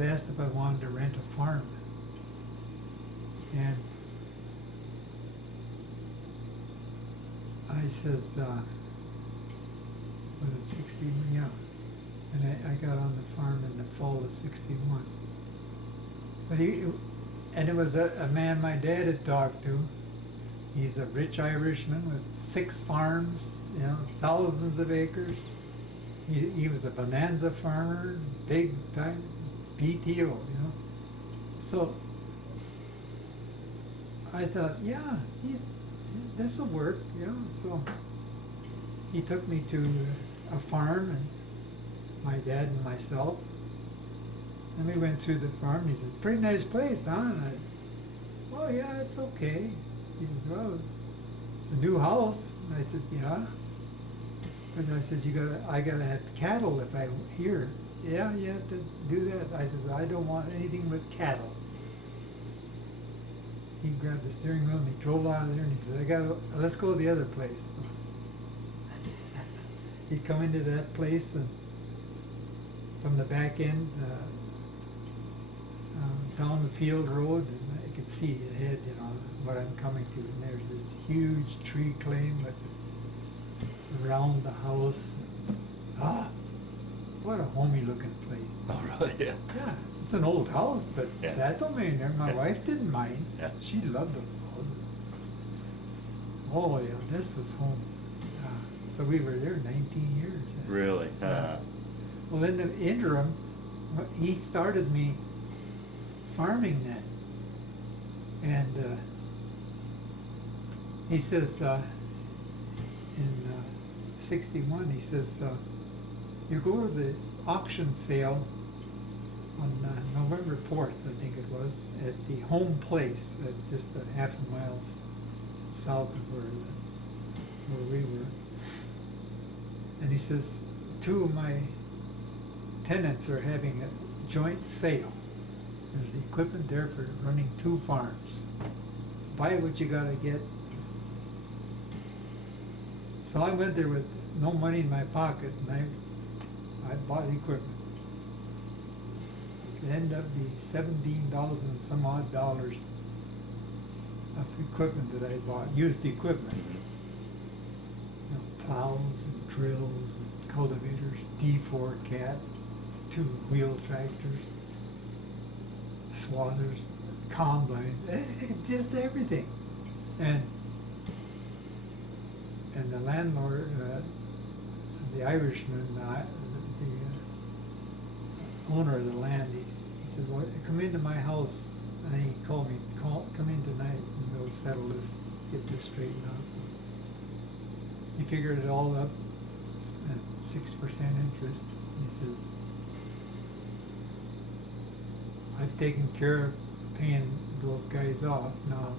asked if I wanted to rent a farm, and I says, was it 61? Yeah. And I got on the farm in the fall of '61. But it was a man my dad had talked to. He's a rich Irishman with 6 farms, thousands of acres. He was a bonanza farmer, big time BTO, So I thought, yeah, this'll work, So he took me to a farm, and my dad and myself, And we went through the farm. He said, "Pretty nice place, huh?" And I, "Well, yeah, it's okay." He says, "Well, it's a new house." And I says, "Yeah." But I says, I gotta have cattle if I here." "Yeah, you have to do that." I says, "I don't want anything but cattle." He grabbed the steering wheel and he drove out of there and he said, "Let's go to the other place." He come into that place and from the back end, down the field road, and I could see ahead, what I'm coming to. And there's this huge tree claim around the house. What a homey looking place. Oh, really? Yeah. Yeah, it's an old house, but Yeah. that don't mean that. My Yeah. wife didn't mind. Yeah. She loved the house. Oh yeah, this was home. So we were there 19 years. Really? Well, in the interim, he started me farming then. And he says, in 61, he says, "You go to the auction sale on November 4th, I think it was, at the Home Place. That's just a half a mile south of where we were." And he says, "Two of my tenants are having a joint sale. There's equipment there for running 2 farms. Buy what you gotta get." So I went there with no money in my pocket, and I bought equipment. It ended up being $17,000 and some odd dollars of equipment that I bought, used equipment. Plows and drills and cultivators, D4 cat, 2-wheel tractors, swathers, combines, just everything. And the landlord, the Irishman, the owner of the land, he says, "Well, come into my house." And he called me, "Come in tonight and we'll settle this, get this straightened out." So he figured it all up at 6% interest. He says, "I've taken care of paying those guys off. Now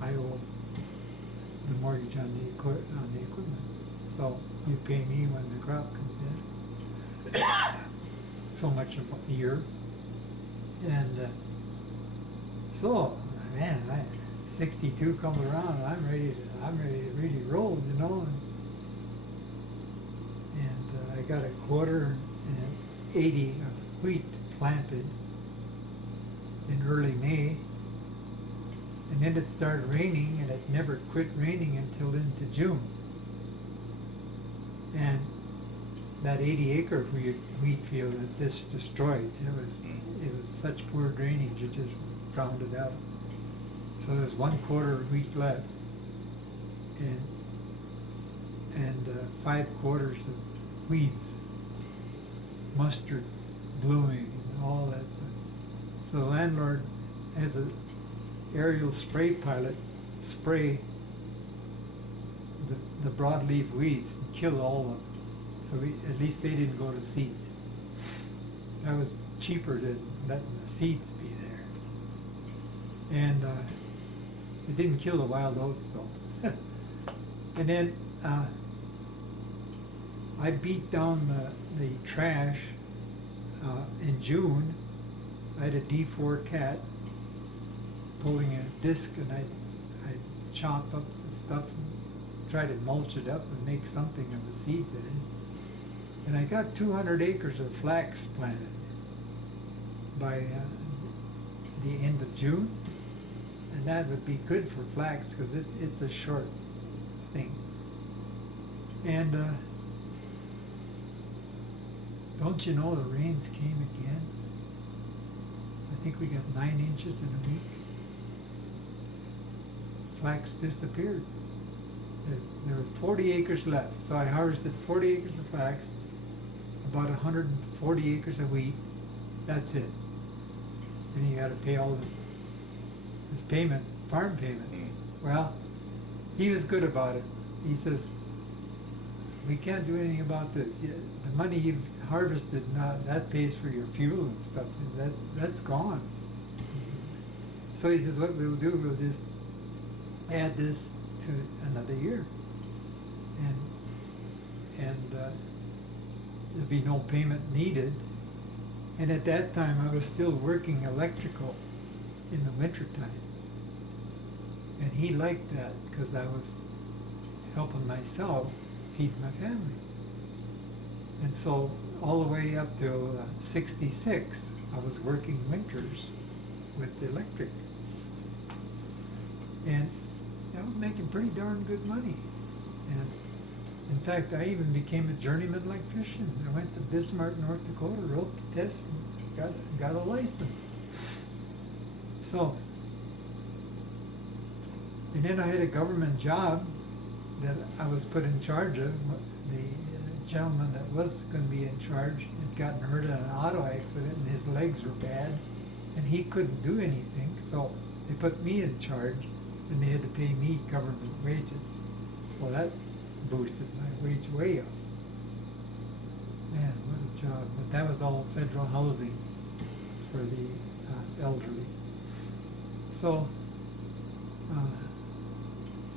I owe the mortgage on the equipment. So you pay me when the crop comes in. So much a year." And so, man, 62 comes around, and I'm ready to really roll, And I got a quarter and 80 of wheat planted in early May. And then it started raining, and it never quit raining until into June. And that 80-acre wheat field that this destroyed, it was such poor drainage, it just drowned it out. So there's 1/4 of wheat left, and 5/4 of weeds, mustard, blooming, and all that stuff. So the landlord has a aerial spray pilot spray the broadleaf weeds and kill all of them. So at least they didn't go to seed. That was cheaper than letting the seeds be there. And it didn't kill the wild oats though. And then I beat down the trash in June. I had a D4 cat pulling a disc, and I'd chop up the stuff and try to mulch it up and make something of a seed bed. And I got 200 acres of flax planted by the end of June. And that would be good for flax because it's a short thing. And don't you know the rains came again? I think we got 9 inches in a week. Flax disappeared. There was 40 acres left, so I harvested 40 acres of flax, about 140 acres of wheat. That's it. And you got to pay all this payment, farm payment. Well, he was good about it. He says, we can't do anything about this. The money you've harvested, that pays for your fuel and stuff, and that's gone. He says, so he says, what we'll do, we'll just add this to another year. And there'll be no payment needed. And at that time, I was still working electrical in the wintertime. And he liked that because I was helping myself feed my family. And so all the way up to 66, I was working winters with the electric. And I was making pretty darn good money. And in fact, I even became a journeyman electrician. I went to Bismarck, North Dakota, wrote the test, and got a license. So, and then I had a government job that I was put in charge of. The gentleman that was going to be in charge had gotten hurt in an auto accident, and his legs were bad, and he couldn't do anything. So they put me in charge, and they had to pay me government wages. Well, that boosted my wage way up. Man, what a job. But that was all federal housing for the elderly. So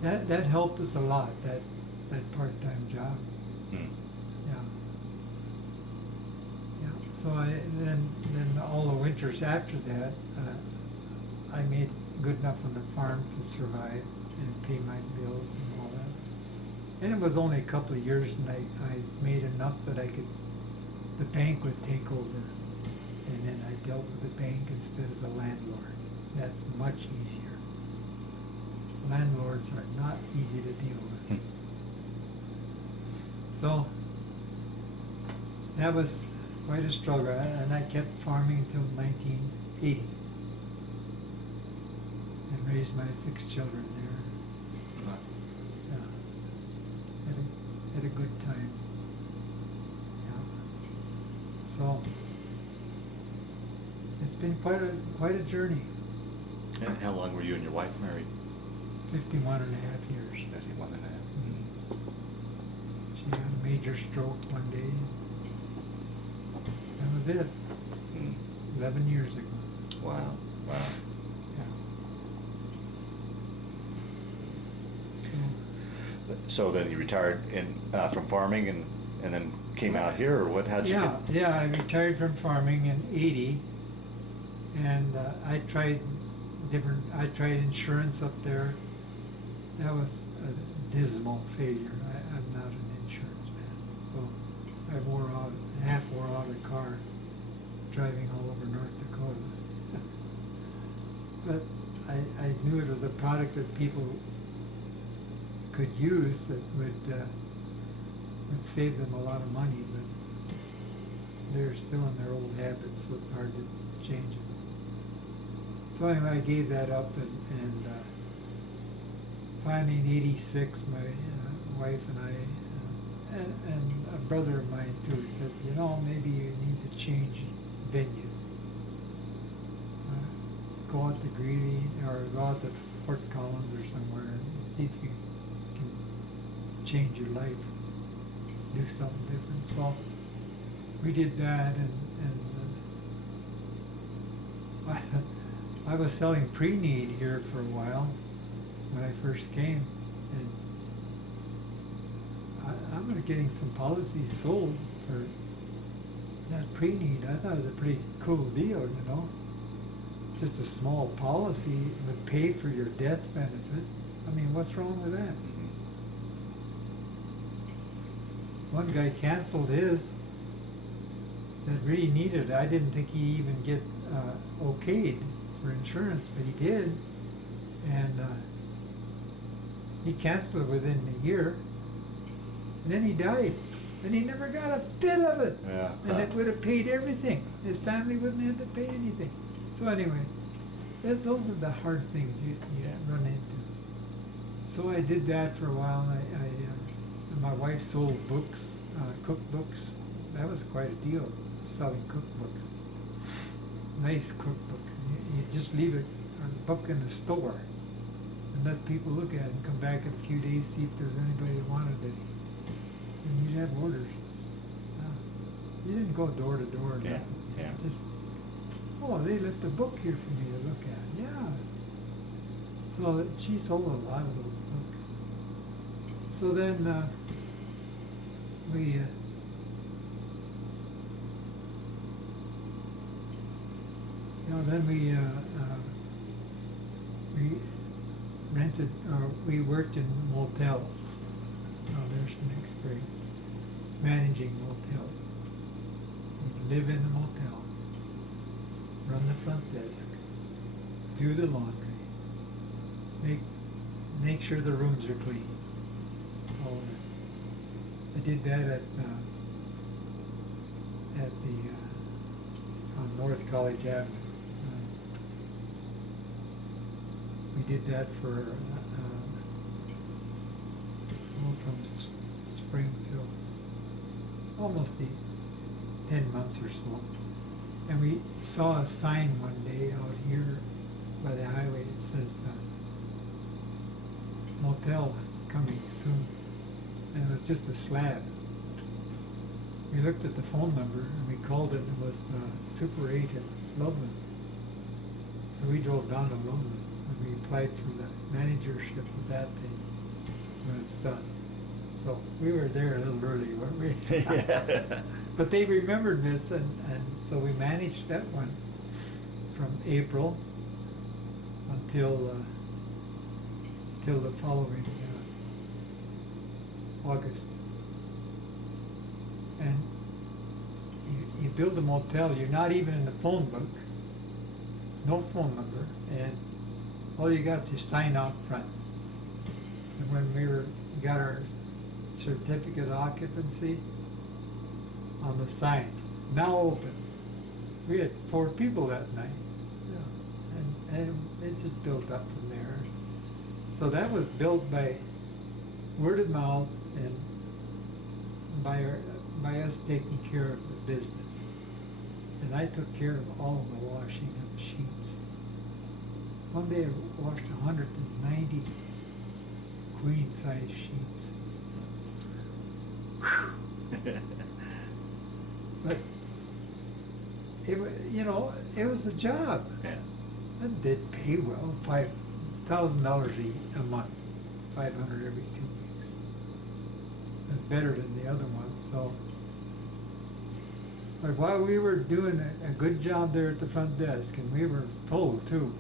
that helped us a lot, that part-time job. Hmm. Yeah. So then all the winters after that, I made good enough on the farm to survive and pay my bills and all that. And it was only a couple of years, and I made enough that the bank would take over, and then I dealt with the bank instead of the landlord. That's much easier. Landlords are not easy to deal with. So that was quite a struggle, and I kept farming until 1980, and raised my 6 children there. Had a good time. Yeah. So it's been quite a journey. And how long were you and your wife married? 51 and a half years. 51 and a half. She had a major stroke one day. That was it. 11 years ago. Wow. Wow. Yeah. So then you retired from farming and then came out here, or what? How'd you get? Yeah, I retired from farming in 80, and I tried insurance up there. That was a dismal failure. I'm not an insurance man, so I half wore out a car driving all over North Dakota. But I knew it was a product that people could use that would save them a lot of money, but they're still in their old habits, so it's hard to change it. So anyway, I gave that up, and finally in '86, my wife and I, and a brother of mine too, said, maybe you need to change venues. Go out to Greeley, or go out to Fort Collins or somewhere, and see if you can change your life, do something different. So we did that, and I was selling pre-need here for a while when I first came, and I was getting some policies sold for that pre-need. I thought it was a pretty cool deal, Just a small policy would pay for your death benefit. I mean, what's wrong with that? One guy canceled his that really needed it. I didn't think he even get okayed for insurance, but he did. And he canceled it within a year. And then he died. And he never got a bit of it. Yeah. And it would have paid everything. His family wouldn't have to pay anything. So anyway, those are the hard things you run into. So I did that for a while, and my wife sold books, cookbooks. That was quite a deal, selling cookbooks. Nice cookbooks. You just leave a book in the store and let people look at it and come back in a few days, see if there's anybody that wanted it. And have orders. You didn't go door to door. Yeah, yeah. Just, oh, they left a book here for me to look at. Yeah. So she sold a lot of those books. So then we rented, or we worked in motels. Oh, there's some experience managing motels. You live in the motel, run the front desk, do the laundry, make sure the rooms are clean. All that. I did that at the on North College Avenue. We did that for from spring till almost 10 months or so. And we saw a sign one day out here by the highway. It says motel coming soon, and it was just a slab. We looked at the phone number and we called it, and it was Super 8 at Loveland. So we drove down to Loveland and we applied for the managership of that thing when it's done. So we were there a little early, weren't we? Yeah. But they remembered this, and so we managed that one from April until till the following August. And you build a motel, you're not even in the phone book, no phone number, and all you got is your sign out front. And when we got our certificate of occupancy, on the sign, now open. We had 4 people that night. Yeah. And it just built up from there. So that was built by word of mouth and by us taking care of the business. And I took care of all of the washing of the sheets. One day I washed 190 queen size sheets. But it was a job. Yeah. It did pay well, $5,000 a month, $500 every 2 weeks. That's better than the other ones. So, but while we were doing a good job there at the front desk, and we were full too,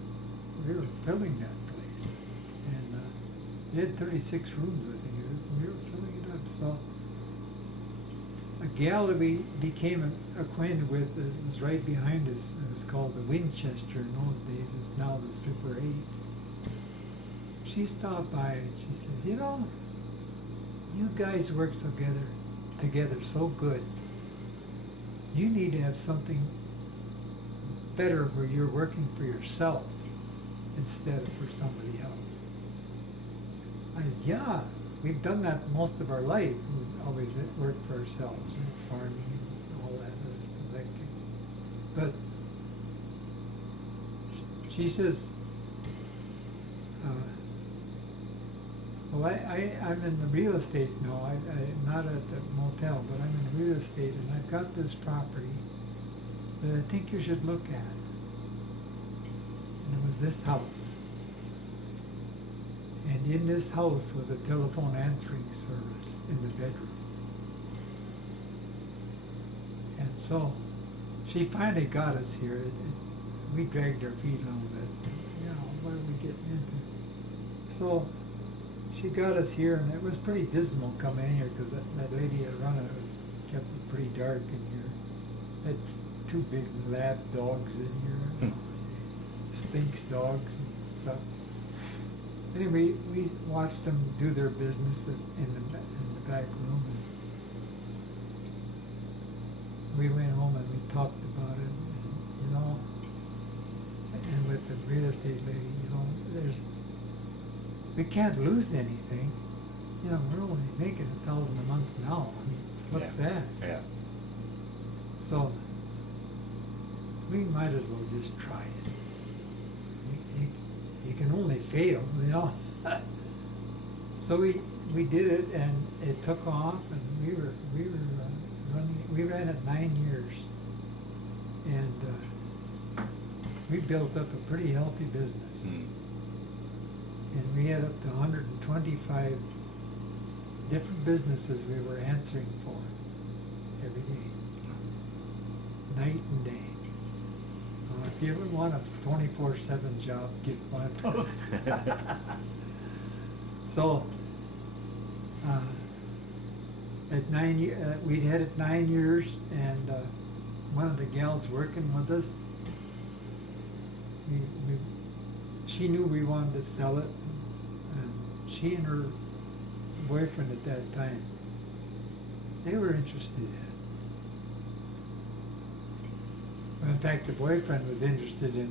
we were filling that place, and they had 36 rooms, I think it is, and we were filling it up. So. A gal that we became acquainted with that was right behind us, it was called the Winchester in those days, it's now the Super 8. She stopped by and she says, you guys work together so good. You need to have something better where you're working for yourself instead of for somebody else. I said, yeah. We've done that most of our life. We've always worked for ourselves, farming and all that other stuff. But she says, well, I'm in the real estate now. I'm not at the motel, but I'm in real estate, and I've got this property that I think you should look at. And it was this house. And in this house was a telephone answering service in the bedroom. And so she finally got us here. We dragged our feet a little bit. What are we getting into? So she got us here, and it was pretty dismal coming in here because that lady that run it kept it pretty dark in here. Had 2 big lab dogs in here. Stinks dogs and stuff. Anyway, we watched them do their business in the back room. And we went home and we talked about it. And, and with the real estate lady, we can't lose anything. We're only making $1,000 a month now. I mean, what's that? Yeah. So we might as well just try it. You can only fail, So we did it, it took off, and we were running. We ran it 9 years, and we built up a pretty healthy business. Mm. And we had up to 125 different businesses we were answering for every day, night and day. If you ever want a 24/7 job, get one of those. So, at we'd had it 9 years, and one of the gals working with us, she knew we wanted to sell it, and she and her boyfriend at that time, they were interested in it. In fact, the boyfriend was interested in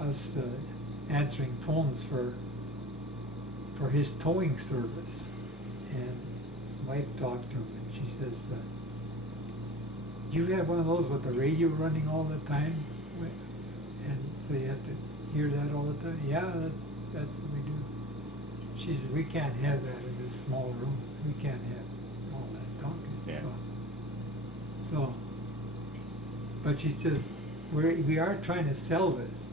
us answering phones for his towing service. And wife talked to him, and she says, "You have one of those with the radio running all the time, and so you have to hear that all the time?" "Yeah, that's what we do." She says, "We can't have that in this small room. We can't have all that talking." Yeah. So, but she says, we are trying to sell this."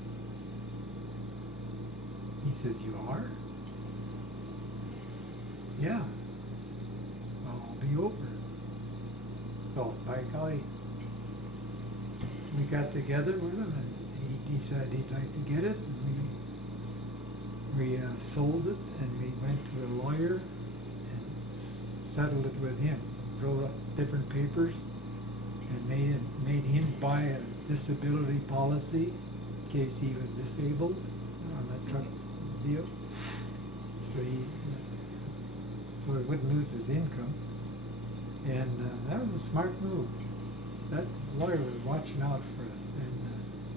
He says, "You are?" "Yeah." "Well, I'll be over." So, by golly, we got together with him, and he decided he'd like to get it, and we sold it, and we went to the lawyer and settled it with him. Wrote up different papers and made him buy a disability policy in case he was disabled on the truck deal. So he wouldn't lose his income. And that was a smart move. That lawyer was watching out for us, and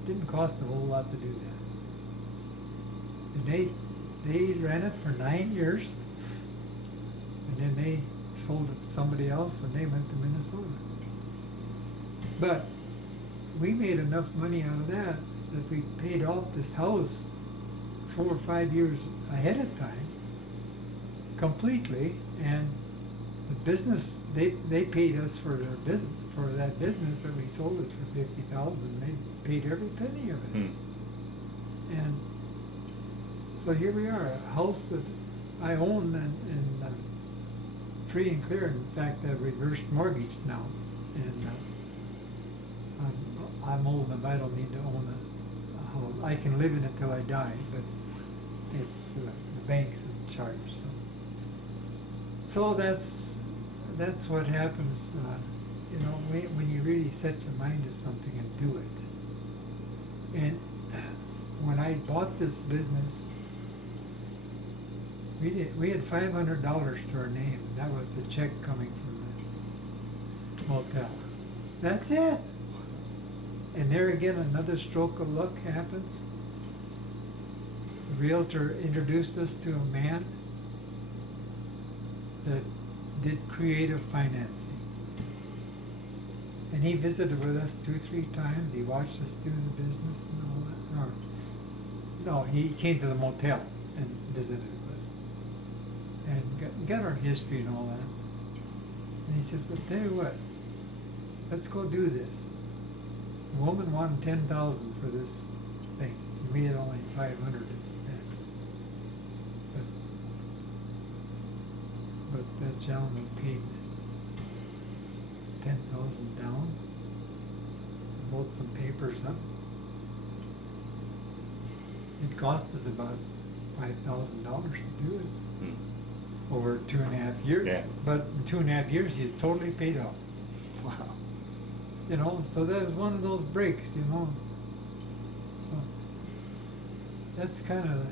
it didn't cost a whole lot to do that. And they ran it for 9 years, and then they sold it to somebody else, and they went to Minnesota. But we made enough money out of that we paid off this house 4 or 5 years ahead of time, completely, and the business, they paid us for their business, for that business that we sold it for $50,000. They paid every penny of it. And so here we are, a house that I own and free and clear. In fact, I've reversed mortgage now, and I'm old enough, I don't need to own a house. I can live in it till I die, but it's the bank's in charge. So that's what happens, when you really set your mind to something and do it. And when I bought this business, we had $500 to our name. That was the check coming from the motel. That's it. And there again, another stroke of luck happens. The realtor introduced us to a man that did creative financing. And he visited with us 2-3 times. He watched us do the business and all that. No, he came to the motel and visited us. And got our history and all that. And he says, "I'll tell you what, let's go do this." The woman wanted $10,000 for this thing. We had only $500 at that. But that gentleman paid $10,000 down, wrote some papers up. It cost us about $5,000 to do it over 2.5 years. Yeah. But in 2.5 years, he's totally paid off. Wow. So that was one of those breaks, So that's kind of,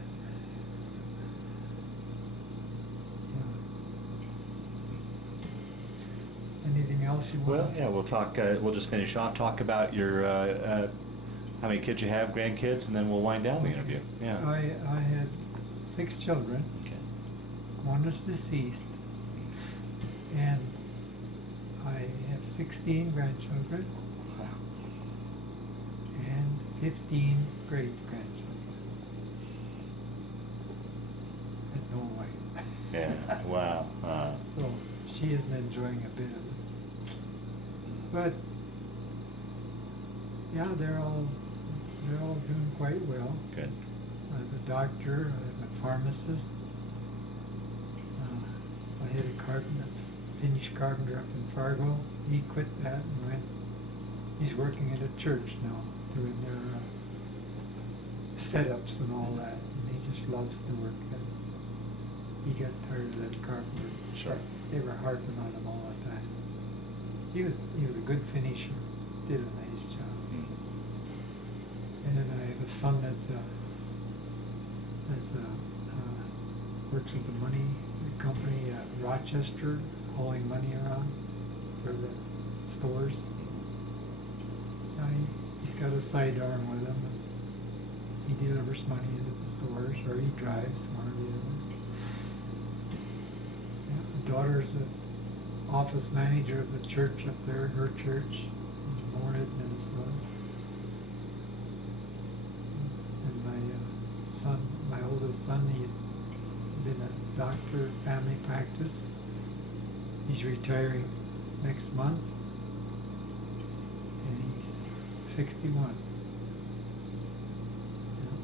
Anything else you want? Well, yeah, we'll talk, we'll just finish off, talk about your, how many kids you have, grandkids, and then we'll wind down the interview. Yeah. I had 6 children. Okay. One is deceased, and I have 16 grandchildren Wow. and 15 great-grandchildren. And no wife. Yeah, wow. So she isn't enjoying a bit of it. But yeah, they're all doing quite well. Good. I have a doctor, I have a pharmacist. I had a carpenter, Finnish carpenter up in Fargo. He quit that and went. He's working at a church now, doing their setups and all that. And he just loves to work at it. He got tired of that carpenter. Sure. They were harping on him all the time. He was a good finisher. Did a nice job. And then I have a son that's works with the money company, Rochester, hauling money around for the stores. He's got a sidearm with him. He delivers money into the stores, or he drives one or the other. Yeah, the daughter's an office manager of the church up there, her church, in Moorhead, Minnesota. And my oldest son, he's been a doctor, family practice. He's retiring next month, and he's 61. Yeah.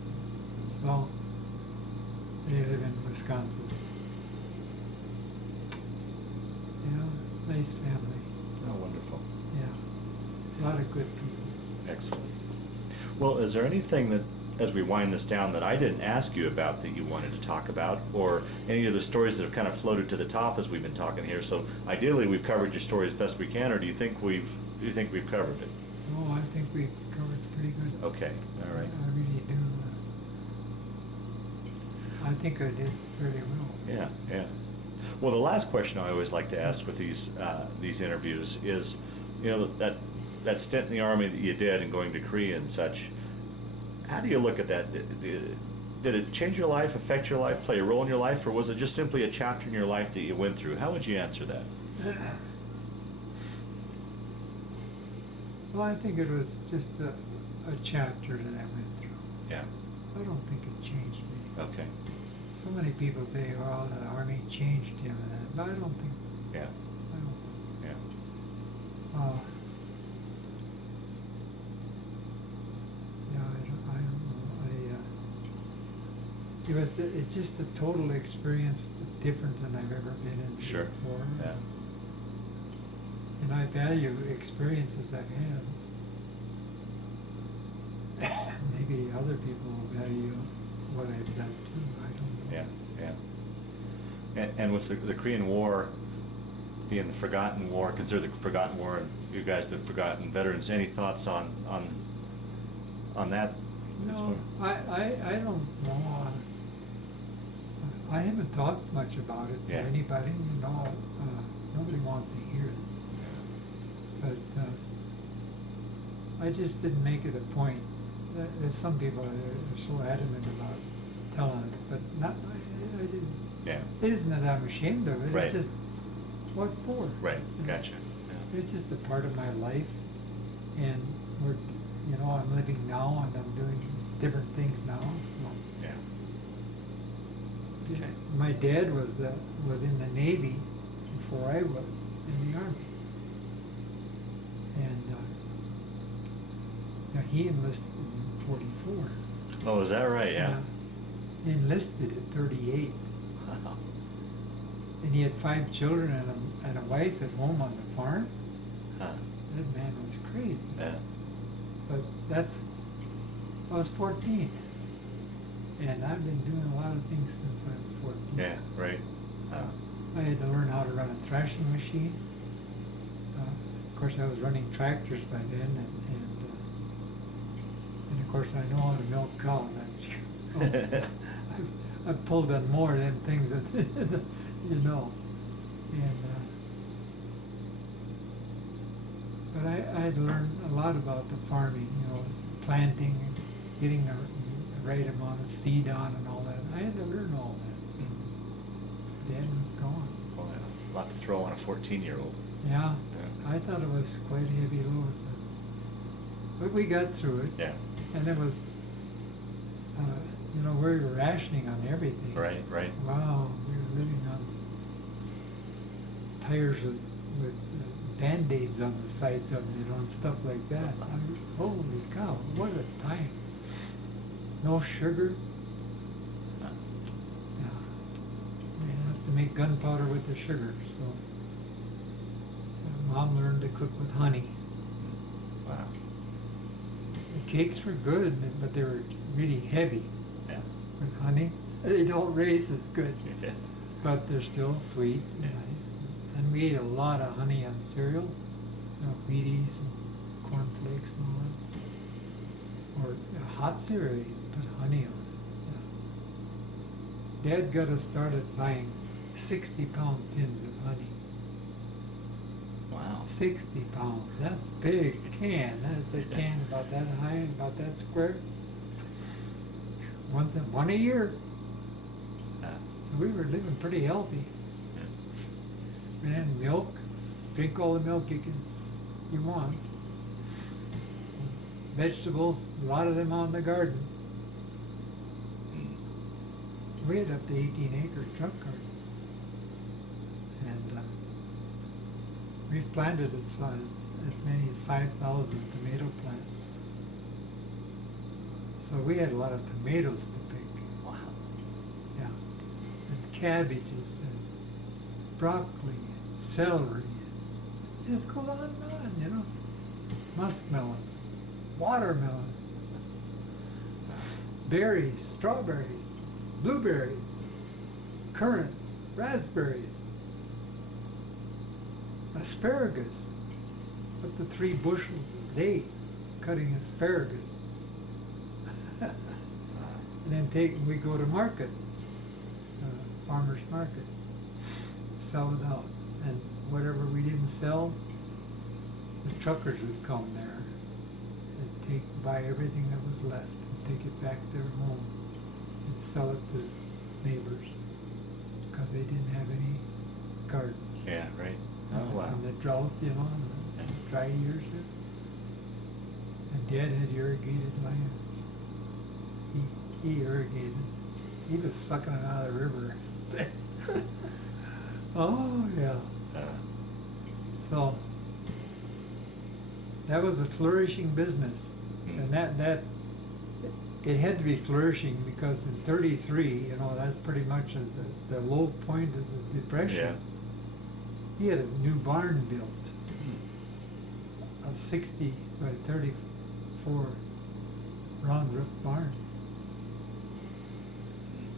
So they live in Wisconsin. Yeah, nice family. Oh, wonderful. Yeah, a lot of good people. Excellent. Well, is there anything that, as we wind this down, that I didn't ask you about that you wanted to talk about, or any of the stories that have kind of floated to the top as we've been talking here? So ideally, we've covered your story as best we can, or do you think we've covered it? Oh, I think we covered pretty good. Okay, all right. I really do. I think I did fairly well. Yeah, yeah. Well, the last question I always like to ask with these interviews is, you know, that stint in the Army that you did and going to Korea and such. How do you look at that? Did it change your life, affect your life, play a role in your life, or was it just simply a chapter in your life that you went through? How would you answer that? Well, I think it was just a chapter that I went through. Yeah. I don't think it changed me. Okay. So many people say, "Oh, the Army changed him," and that, but I don't think. Yeah. I don't think. Yeah. Yeah, I don't know. It's just a total experience, different than I've ever been in Sure. before. Yeah. And I value experiences I've had. Maybe other people will value what I've done too. I don't know. Yeah. Yeah. And with the Korean War being the forgotten war, considered the forgotten war, and you guys the forgotten veterans, any thoughts on that? No, I don't know. I haven't talked much about it to Yeah. anybody. You know, nobody wants to hear it. But I just didn't make it a point. There's some people that are so adamant about telling it, but not. I didn't. Yeah. It isn't that I'm ashamed of it. Right. It's just what for? Right. You know? Gotcha. Yeah. It's just a part of my life, and I'm living now, and I'm doing different things now. So. Yeah. Okay. My dad was in the Navy before I was in the Army, and he enlisted in '44. Oh, is that right? Yeah. He enlisted at 38. And he had 5 children and a wife at home on the farm. Huh. That man was crazy. Yeah. But I was 14. And I've been doing a lot of things since I was 14. Yeah. Right. I had to learn how to run a thrashing machine. Of course, I was running tractors by then, and of course, I know how to milk cows. I've pulled on more than things that you know. And but I had learned a lot about the farming, planting, and getting the right amount of seed on and all that. I had to learn all that. Dad was gone. Well, yeah. A lot to throw on a 14-year-old. Yeah, Yeah. I thought it was quite a heavy load, but we got through it. Yeah. And it was, we were rationing on everything. Right. Right. Wow, we were living on tires with Band-Aids on the sides of them, you know, and stuff like that. I mean, holy cow, what a time. No sugar. Huh. Yeah. They have to make gunpowder with the sugar, so. Mom learned to cook with honey. Wow. The cakes were good, but they were really heavy. Yeah. With honey, they don't raise as good, Yeah. but they're still sweet and Yeah. nice. And we ate a lot of honey on cereal, you know, Wheaties and cornflakes and all that. Or hot cereal, you put honey on it. Yeah. Dad got us started buying 60-pound tins of honey. Wow. 60 pounds, that's big can. That's a can about that high, about that square. One a year. So we were living pretty healthy. And milk, drink all the milk you want. Vegetables, a lot of them out in the garden. We had up to 18-acre truck garden. And we've planted as many as 5,000 tomato plants. So we had a lot of tomatoes to pick. Wow. Yeah. And cabbages and broccoli and celery. It just goes on and on, you know. Muskmelons, watermelon, berries, strawberries, blueberries, currants, raspberries, asparagus, up to 3 bushels a day cutting asparagus. And then we go to market, farmer's market, sell it out. And whatever we didn't sell, the truckers would come there and buy everything that was left and take it back to their home and sell it to neighbors because they didn't have any gardens. Yeah, right. Oh, wow. And the drought, you know, and the dry years. And Dad had irrigated lands. He irrigated. He was sucking it out of the river. Oh, yeah. So that was a flourishing business. And that it had to be flourishing because in 33, you know, that's pretty much the low point of the Depression. Yeah. He had a new barn built, a 60 by 34 round roof barn.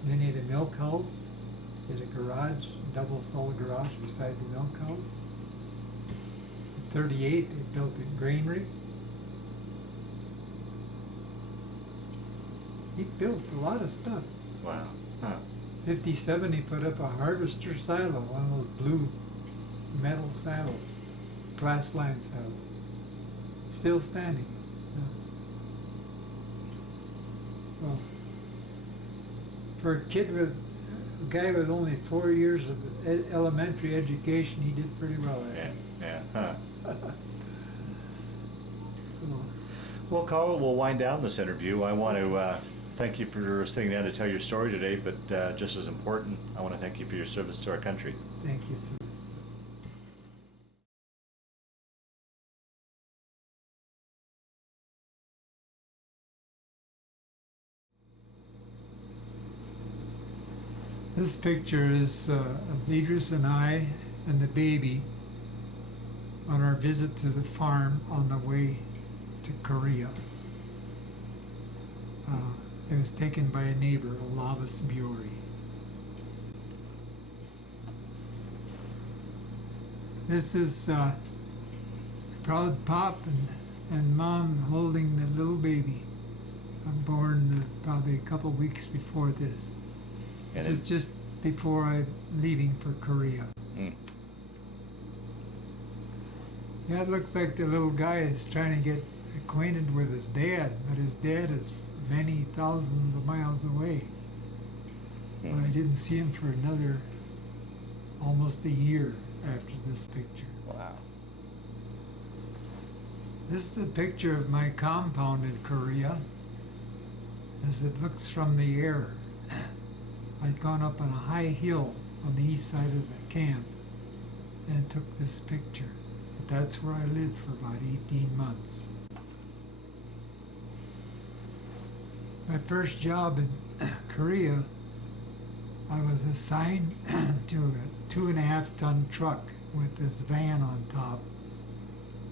Then he had a milk house, he had a garage, double stall garage beside the milk house. In 38, he built a granary. He built a lot of stuff. Wow. Huh. 57, he put up a harvester silo, one of those blue metal saddles, glass line saddles, still standing. Yeah. So, for a guy with only 4 years of elementary education, he did pretty well at it. Yeah. Huh. So, Well, Carl, we'll wind down this interview. I want to thank you for sitting down to tell your story today, but just as important, I want to thank you for your service to our country. thank you, sir. This picture is of Edris and I and the baby on our visit to the farm on the way to Korea. It was taken by a neighbor, Olavis Bury. This is proud pop and mom holding the little baby, born probably a couple weeks before this. This is just before I'm leaving for Korea. Mm. Yeah, it looks like the little guy is trying to get acquainted with his dad, but his dad is many thousands of miles away. But I didn't see him for another almost a year after this picture. Wow. This is a picture of my compound in Korea as it looks from the air. I'd gone up on a high hill on the east side of the camp, and took this picture. But that's where I lived for about 18 months. My first job in Korea, I was assigned to a 2.5-ton truck with this van on top.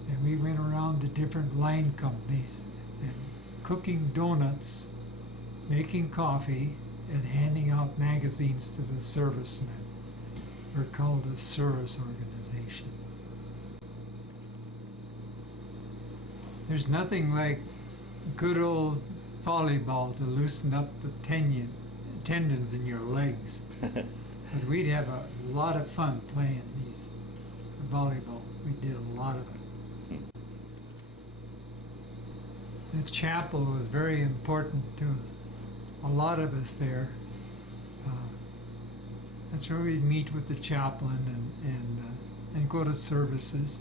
And we went around to different line companies and cooking donuts, making coffee, and handing out magazines to the servicemen. We're called a service organization. There's nothing like good old volleyball to loosen up the tendons in your legs. But we'd have a lot of fun playing these volleyball. We did a lot of it. The chapel was very important to a lot of us there. That's where we'd meet with the chaplain and go to services.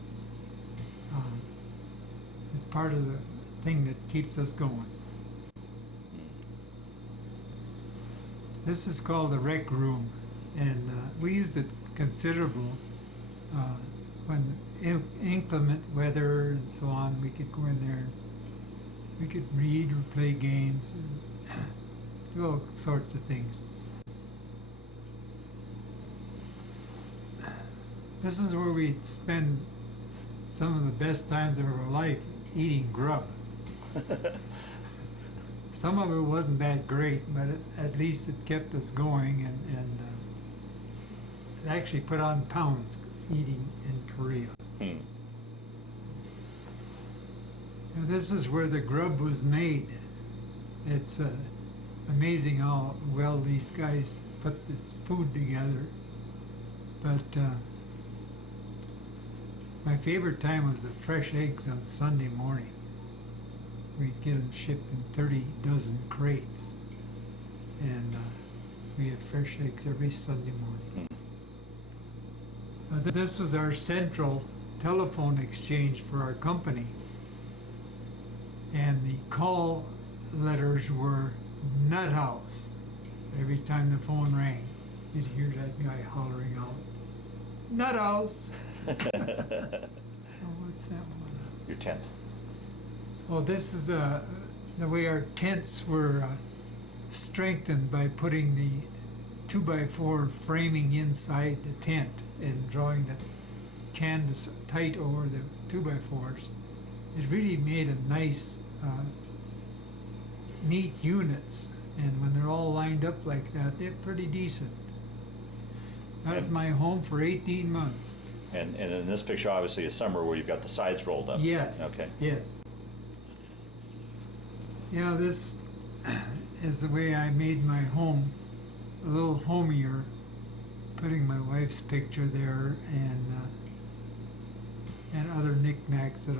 It's part of the thing that keeps us going. This is called the rec room, and we used it considerable when inclement weather and so on. We could go in there and we could read or play games and do all sorts of things. This is where we'd spend some of the best times of our life eating grub. Some of it wasn't that great, but at least it kept us going and it actually put on pounds eating in Korea. Now, this is where the grub was made. It's amazing how well these guys put this food together. But my favorite time was the fresh eggs on Sunday morning. We'd get them shipped in 30 dozen crates. And we had fresh eggs every Sunday morning. This was our central telephone exchange for our company. And the call letters were Nut House. Every time the phone rang, you'd hear that guy hollering out, Nut House! Oh, what's that one? Your tent. Well, this is the way our tents were strengthened by putting the 2x4 framing inside the tent and drawing the canvas tight over the 2x4s. It really made a nice, neat units. And when they're all lined up like that, they're pretty decent. That's my home for 18 months. And in this picture, obviously, is summer where you've got the sides rolled up. Yes. Okay. Yes. Yeah, this is the way I made my home a little homier, putting my wife's picture there and other knickknacks that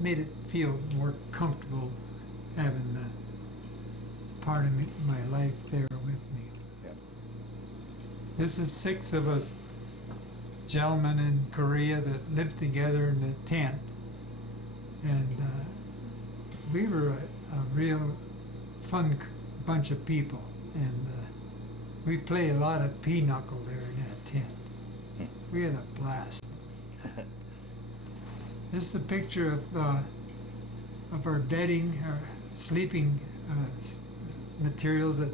made it feel more comfortable having the part of my life there with me. Yep. This is 6 of us gentlemen in Korea that lived together in the tent, and we were a real fun bunch of people, and we played a lot of pinochle there in that tent. We had a blast. This is a picture of our bedding, our sleeping materials that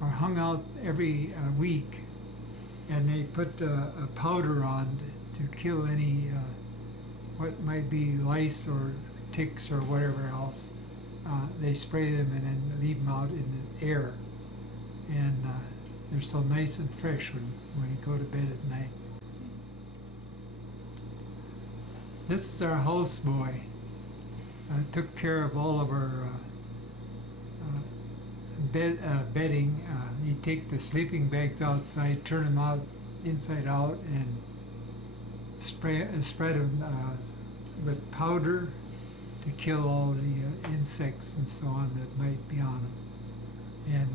are hung out every week, and they put a powder on to kill any what might be lice or ticks or whatever else. They spray them and then leave them out in the air, and they're so nice and fresh when you go to bed at night. This is our houseboy. Took care of all of our bedding. You take the sleeping bags outside, turn them out inside out, and spread them with powder to kill all the insects and so on that might be on them. And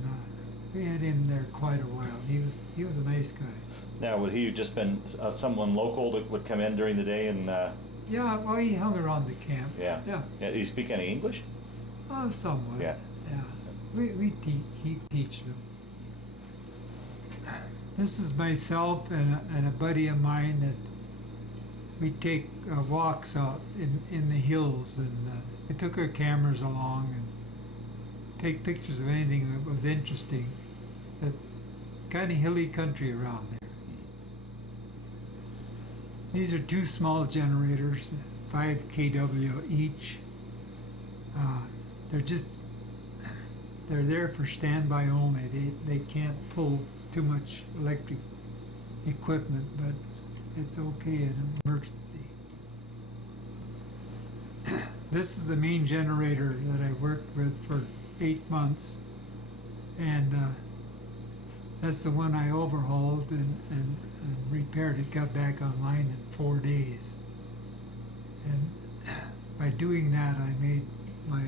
we had him there quite a while. He was a nice guy. Now, would he have just been someone local that would come in during the day and? Yeah, well, he hung around the camp. Yeah. Yeah. Did he speak any English? Oh, somewhat. Yeah. Yeah. He teach them. This is myself and a buddy of mine that we take walks out in the hills, and we took our cameras along and take pictures of anything that was interesting. That kind of hilly country around there. These are two small generators, 5 kW each. They're there for standby only. They can't pull too much electric equipment, but it's okay in an emergency. This is the main generator that I worked with for 8 months, and that's the one I overhauled and repaired. It got back online in 4 days, and by doing that I made my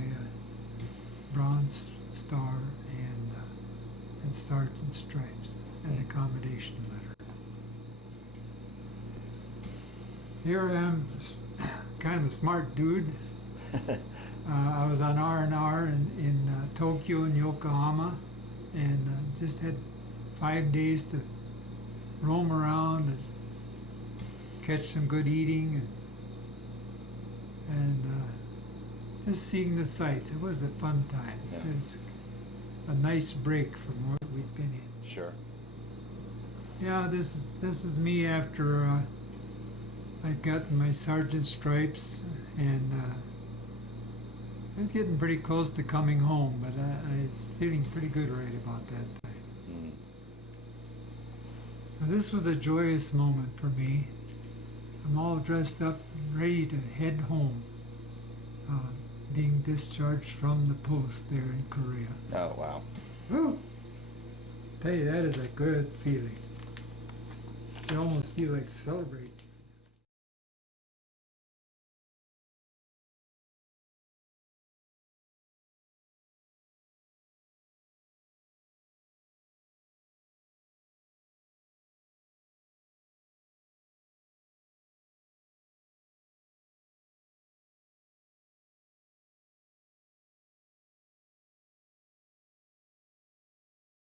Bronze Star and Sergeant Stripes and the commendation letter. Here I am, kind of a smart dude. I was on R&R in Tokyo and Yokohama, and just had 5 days to roam around and catch some good eating and just seeing the sights. It was a fun time. Yeah. It was a nice break from what we'd been in. Sure. Yeah, this is me after I'd gotten my sergeant stripes, and I was getting pretty close to coming home, but I was feeling pretty good right about that time. Now, this was a joyous moment for me. I'm all dressed up, ready to head home, being discharged from the post there in Korea. Oh, wow. Woo! Tell you, that is a good feeling. You almost feel like celebrating.